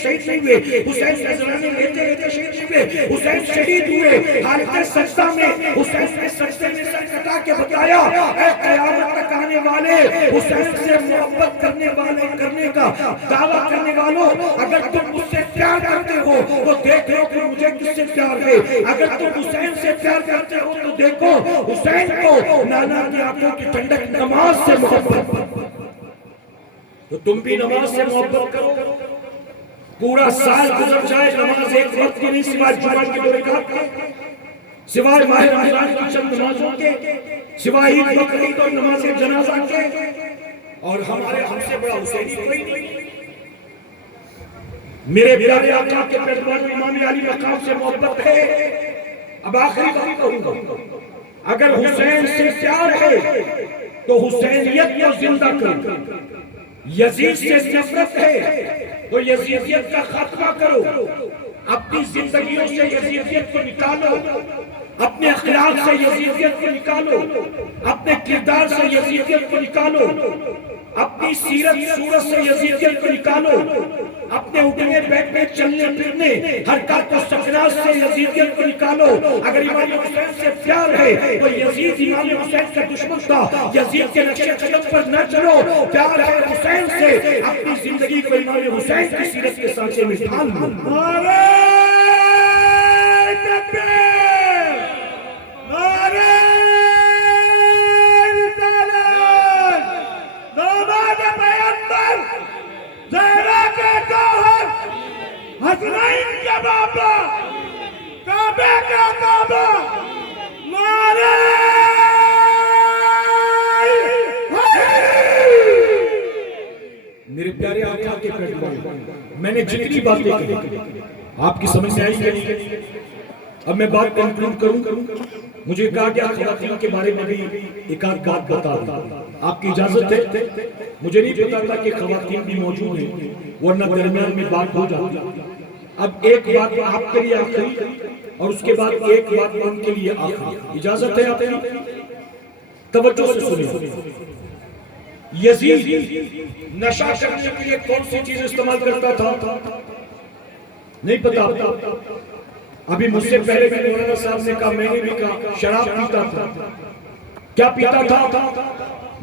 شہید نہیں ہوئے، حسین نذرانے لیتے لیتے شہید نہیں ہوئے، حسین شہید ہوئے حالت سجدہ میں۔ حسین نے سجدے میں سر کٹا کے بتایا، اے قیامت تک آنے والے حسین سے محبت کرنے کا دعویٰ کرنے والوں، اگر تم مجھ سے پیار کرتے ہو تو دیکھ لو کہ مجھے کس سے پیار ہے، اگر تم حسین سے پیار کرتے ہو تو دیکھو حسین کو نانا کی آنکھوں کی ٹھنڈک نماز سے محبت، تو تم بھی نماز سے محبت کرو۔ پورا سال گزر جائے نماز ایک وقت کی نہیں، سوائے جمعہ کے 2 رکعت کے، سوائے ماہ رمضان کی چند نمازوں کے، سوائے عید بقرعید اور نماز جنازہ کے، اور ہم سے بڑا حسینی کوئی نہیں۔ میرے پیارے آقا کے پیروان امام علی مقام سے محبت ہے۔ اب آخری بات کہوں گا، اگر حسین سے پیار ہے تو حسینیت کو زندہ کرو، یزید سے نفرت ہے تو یزیدیت کا خاتمہ کرو، اپنی زندگیوں سے یزیدیت کو نکالو، اپنے اخلاق سے یزیدیت کو نکالو، اپنے کردار سے یزیدیت کو نکالو، اپنی سیرت صورت سے یزیدیت کو نکالو، اپنے اٹھنے بیٹھنے چلنے پھرنے حرکات و سکنات سے یزیدیت کو نکالو۔ اگر امام حسین سے پیار ہے تو یزید امام حسین کا دشمن تھا، یزید کے نقش قدم پر نہ چلو، پیار ہے حسین سے اپنی زندگی کو امام حسین کی سیرت کے سانچے میں ڈھال لو۔ نعرہ تکبیر، نعرہ رسالت، داماد پیغمبر، زہرا کے جوہر، حسنین کے بابا، کعبے کا کعبہ، نعرہ میرے پیارے آقا کے پیغمبر، میں نے جتنی باتیں کہی آپ کی سمجھ میں آئی کہ نہیں؟ اب میں بات کنکلوڈ کروں۔ مجھے کہا گیا خواتین کے بارے میں بھی ایک آدھ بات بتا دوں، آپ کی اجازت ہے؟ مجھے نہیں پتا تھا کہ خواتین بھی موجود ہیں، ورنہ درمیان میں بات ہو جاتی۔ اب ایک بات آپ کے لیے آخری اور اس کے بعد ایک بات ان کے لیے آخری، اجازت ہے آپ کی؟ توجہ سے سنیں۔ یزید نشہ کرنے کے لیے کون سی چیز استعمال کرتا تھا؟ نہیں پتا۔ ابھی مجھ سے پہلے بھی مولانا صاحب نے کہا، میں نے بھی کہا، شراب پیتا تھا۔ کیا پیتا تھا؟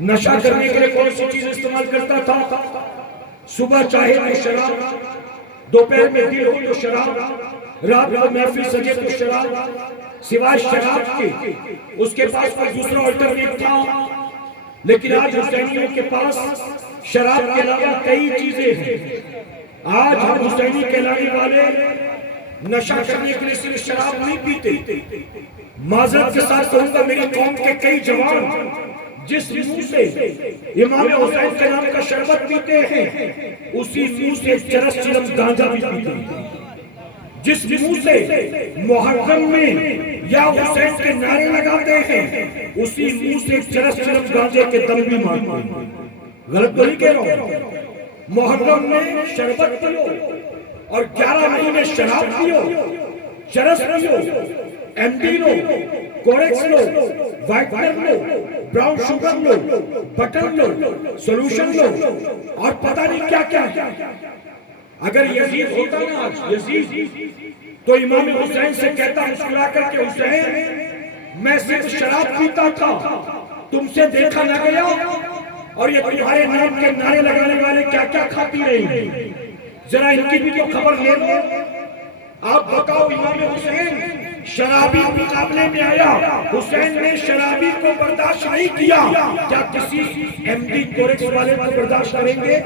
نشہ کرنے کے لیے کون سی چیز استعمال کرتا تھا؟ صبح چاہے تو شراب، دوپہر میں دل ہو تو شراب، رات کو محفل سجے تو شراب، سوائے شراب کے اس کے پاس کوئی دوسرا الٹرنیٹ تھا؟ لیکن آج حسینیوں کے پاس شراب کے علاوہ کئی چیزیں ہیں۔ آج ہم حسینی کہلانے والے نشہ کرنے کے لیے صرف شراب نہیں پیتے۔ معذرت کے ساتھ کہوں گا، میری قوم کے کئی جوان جس منہ سے امام حسین کے نام کا شربت پیتے ہیں اسی منہ سے چرس چلم گانجا بھی پیتے ہیں۔ جس منہ سے محرم میں یا حسین کے نعرے لگاتے ہیں اسی منہ سے چرس چلم گانجے کے دم بھی مارتے ہیں۔ غلط تو نہیں کہہ رہا ہوں؟ محرم میں شربت پیو اور 11 مہینے شراب پیو، چرس پیو، ایم ڈی لو، کوریکس لو، وائٹنر لو، براؤن شوگر لو، بٹر لو، سولوشن لو اور پتہ نہیں کیا کیا۔ اگر یزید ہوتا نا آج یزید تو امام حسین سے کہتا مسکرا کر کے حسین میں صرف شراب پیتا تھا، تم سے دیکھا نہ گیا، اور یہ تمہارے نام کے نعرے لگانے والے کیا کیا کھاتی رہی، ذرا ان کی بھی تو خبر لے لو۔ آپ بتاؤ امام حسین شرابی مقابلے میں آیا، حسین نے شرابی کو برداشت نہیں کیا، کیا کسی ایم ڈی کوریکس والے کو برداشت کریں گے؟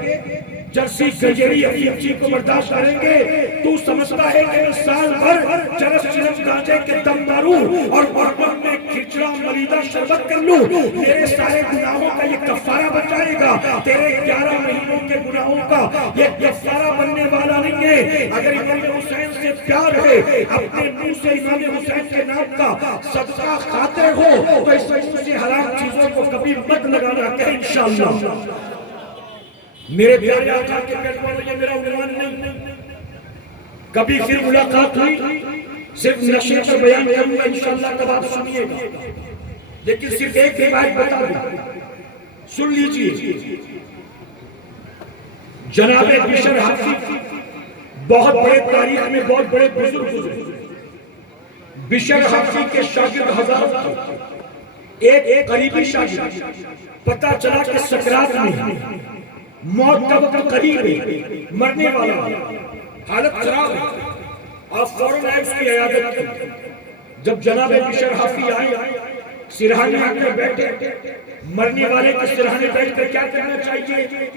جرسی گجری افیمچی کو برداشت کریں گے؟ تو سمجھتا ہے کہ میں سال بھر چرس چرس گانجے کے دم ماروں اور محرم میں کھچڑا ملیدہ شربت کر لوں، میرے سارے گناہوں کا یہ کفارہ بچائے گا؟ تیرے 11 مہینوں کے گناہوں کا یہ کفارہ بننے والا نہیں ہے۔ اگر امام حسین سے پیار ہے، اپنے منہ سے امام حسین کے نام کا صدقہ کھاتے ہو تو اس منہ سے حرام چیزوں کو کبھی مت لگانا کہ انشاءاللہ۔ میرے پیارے آقا کے پیغمبر، یہ میرا عنوان نہیں، کبھی پھر ملاقات ہوئی صرف نشے پر بیان کروں گا انشاءاللہ، تب آپ سنیے گا، لیکن صرف ایک روایت بتا دوں، سن لیجئے۔ جناب بشر حافظ بہت بڑے تاریخ میں بہت بڑے بزرگ گزرے، بشر حافظ کے شاگرد ہزار تھے، ایک قریبی شاگرد پتہ چلا کہ سکرات میں موت کا وقت قریب ہے، مرنے والا حالت خراب ہے، آپ فوراً آئے اس کی عیادت کی۔ جب جناب بشر حافظ آئے، سرحانے آ کر بیٹھے، مرنے والے کے سرحانے بیٹھ کر کیا کرنا چاہیے؟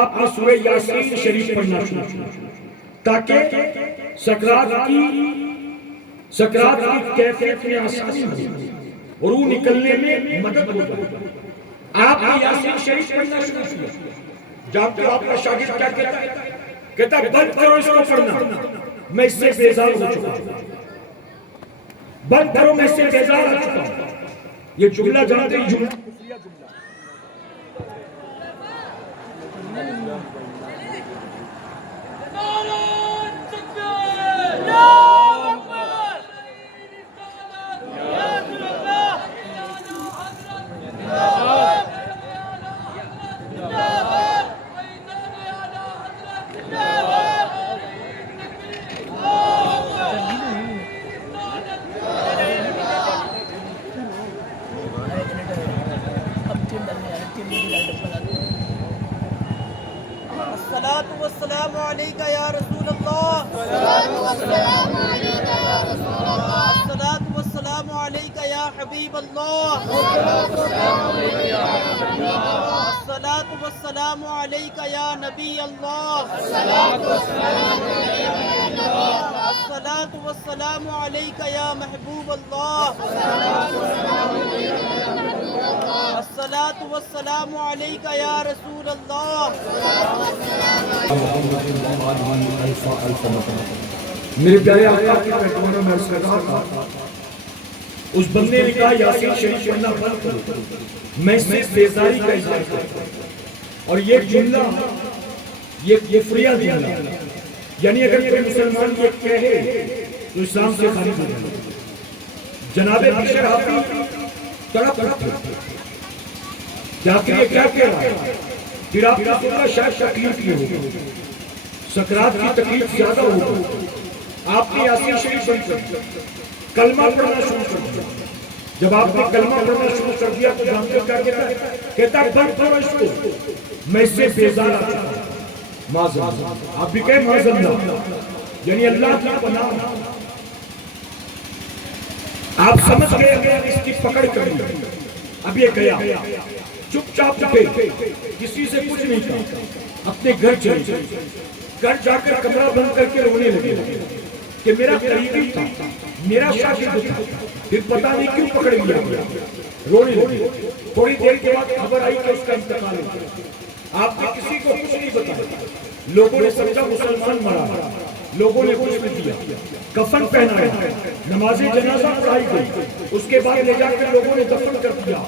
آپ نے سورہ یاسین شریف پڑھنا شروع کیا تاکہ سکرات کی کیفیت میں آسانی ہو، روح نکلنے میں مدد ہو جائے۔ آپ نے یاسین شریف پڑھنا شروع کیا۔ جانتے ہو آپ کا شاگرد کیا کہتا ہے؟ کہتا ہے بند کرو اس کو پڑھنا، میں اس سے بیزار ہو چکا ہوں، بند کرو میں اس سے بیزار ہو چکا ہوں۔ یہ جملہ جانتے ہیں، جملہ والسلام علیکہ یا رسول اللہ، الصلاۃ والسلام علیکہ یا حبیب اللہ، الصلاۃ والسلام علیکہ یا نبی اللہ، الصلاۃ والسلام علیکہ یا محبوب اللہ، الصلاۃ والسلام علیکہ یا رسول اللہ۔ میرے پیارے آقا کے پیغمبر میں سے کہا تھا، اس بندے نے کہا یاسین شریف پڑھنا بند کرو، میں اس سے بیزاری کا اظہار کرتا ہوں۔ اور یہ جملہ یہ فریاد جملہ، یعنی اگر کوئی مسلمان یہ کہے تو اسلام سے خارج ہو جائے۔ جناب بشر حافظ تڑپ اٹھے کہ آخر یہ کیا کہہ رہا ہے؟ پھر آپ نے سنا شاید تکلیف یہ ہوگی، سکرات کی تکلیف زیادہ ہوگی۔ آپ نے یاسین شریف پڑھ کر کلمہ پڑھنا شروع کر دیا، جب آپ نے کلمہ پڑھنا شروع کر دیا تو جانتے ہو کیا کہتا ہے؟ کہتا ہے بند کرو اس کو، میں اس سے بیزار آ چکا ہوں۔ معذ آپ بھی کہیں معذ اللہ، یعنی اللہ کی پناہ۔ آپ سمجھ گئے ہمیں اس کی پکڑ کر لی، اب یہ گیا چپ چاپ اٹھے، کسی سے کچھ نہیں کہا، اپنے گھر چلے، گھر جا کر کمرہ بند کر کے رونے لگے کہ میرا قریبی تھا، میرا شاگرد تھا، پھر پتہ نہیں کیوں پکڑ لیا گیا، رونے لگے۔ تھوڑی دیر کے بعد خبر آئی کہ اس کا انتقال ہو گیا۔ آپ نے کسی کو کچھ نہیں بتایا، لوگوں نے سمجھا مسلمان مرا، لوگوں نے کچھ نہیں دیا، کفن پہنایا، نماز جنازہ پڑھائی گئی، اس کے بعد لے جا کر لوگوں نے دفن کر دیا۔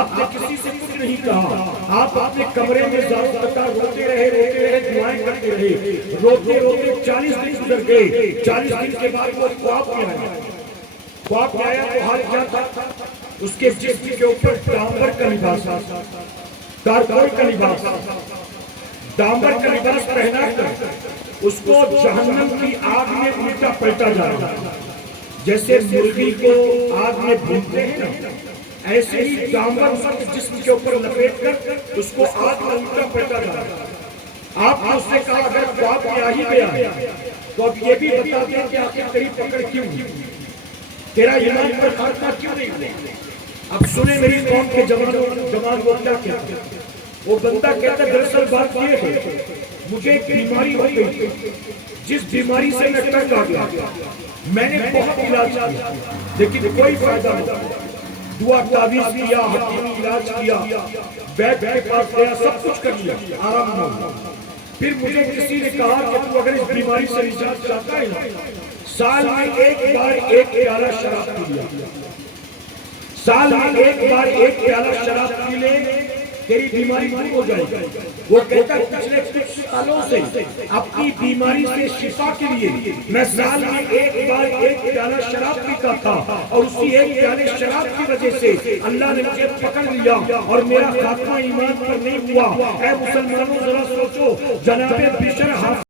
آپ نے کسی سے کچھ نہیں کہا، آپ اپنے کمرے میں زاروں تکا روتے رہے، دعائیں کرتے رہے، روتے 40 دن گزر گئے۔ 40 دن کے بعد وہ خواب میں آیا، خواب میں آیا تو حال کیا تھا؟ اس کے جسم کے اوپر ڈامبر کا لباس، کارکول کا لباس، ڈامبر کا لباس پہنا کر اس کو جہنم کی آگ میں الٹا پلٹا جا رہا ہے۔ جیسے مرغی کو آگ میں بھونتے ہیں نا، ایسے ہی ڈامبر اس کے جسم کے اوپر لپیٹ کر اس کو آگ میں الٹا پلٹا جا رہا ہے۔ آپ نے اس سے کہا اگر خواب میں آ ہی گیا ہے تو اب یہ بھی بتا دیں کہ آخر تیری پکڑ کیوں، تیرا ایمان پر خاتمہ کیوں نہیں ہوا؟ اب سنیں میری قوم کے جوان وہ کیا کہتے ہیں۔ وہ بندہ کہتا ہے دراصل بات یہ ہے مجھے ایک بیماری ہو گئی، جس بیماری سے میں تنگ آ گیا، میں نے بہت علاج کیا لیکن کوئی فائدہ نہیں، دعا تعویذ کیا، حکیمی علاج کیا، بیت کے پاس گیا، سب کچھ کر لیا، آرام نہ ہوا۔ پھر مجھے کسی نے کہا کہ تو اگر اس بیماری سے نجات چاہتا ہے نا، سال میں ایک بار ایک پیالہ شراب پی لیا، سال میں ایک بار ایک پیالہ شراب پی لے، تیری بیماری دور ہو جائے گی۔ وہ کہتا ہے پچھلے کچھ سالوں سے اپنی بیماری سے شفا کے لیے میں سال میں ایک بار ایک پیالہ شراب پیتا تھا، اور اسی ایک پیالے شراب کی وجہ سے اللہ نے مجھے پکڑ لیا اور میرا خاتمہ ایمان پر نہیں ہوا۔ اے مسلمانوں ذرا سوچو، جناب بشر حافظ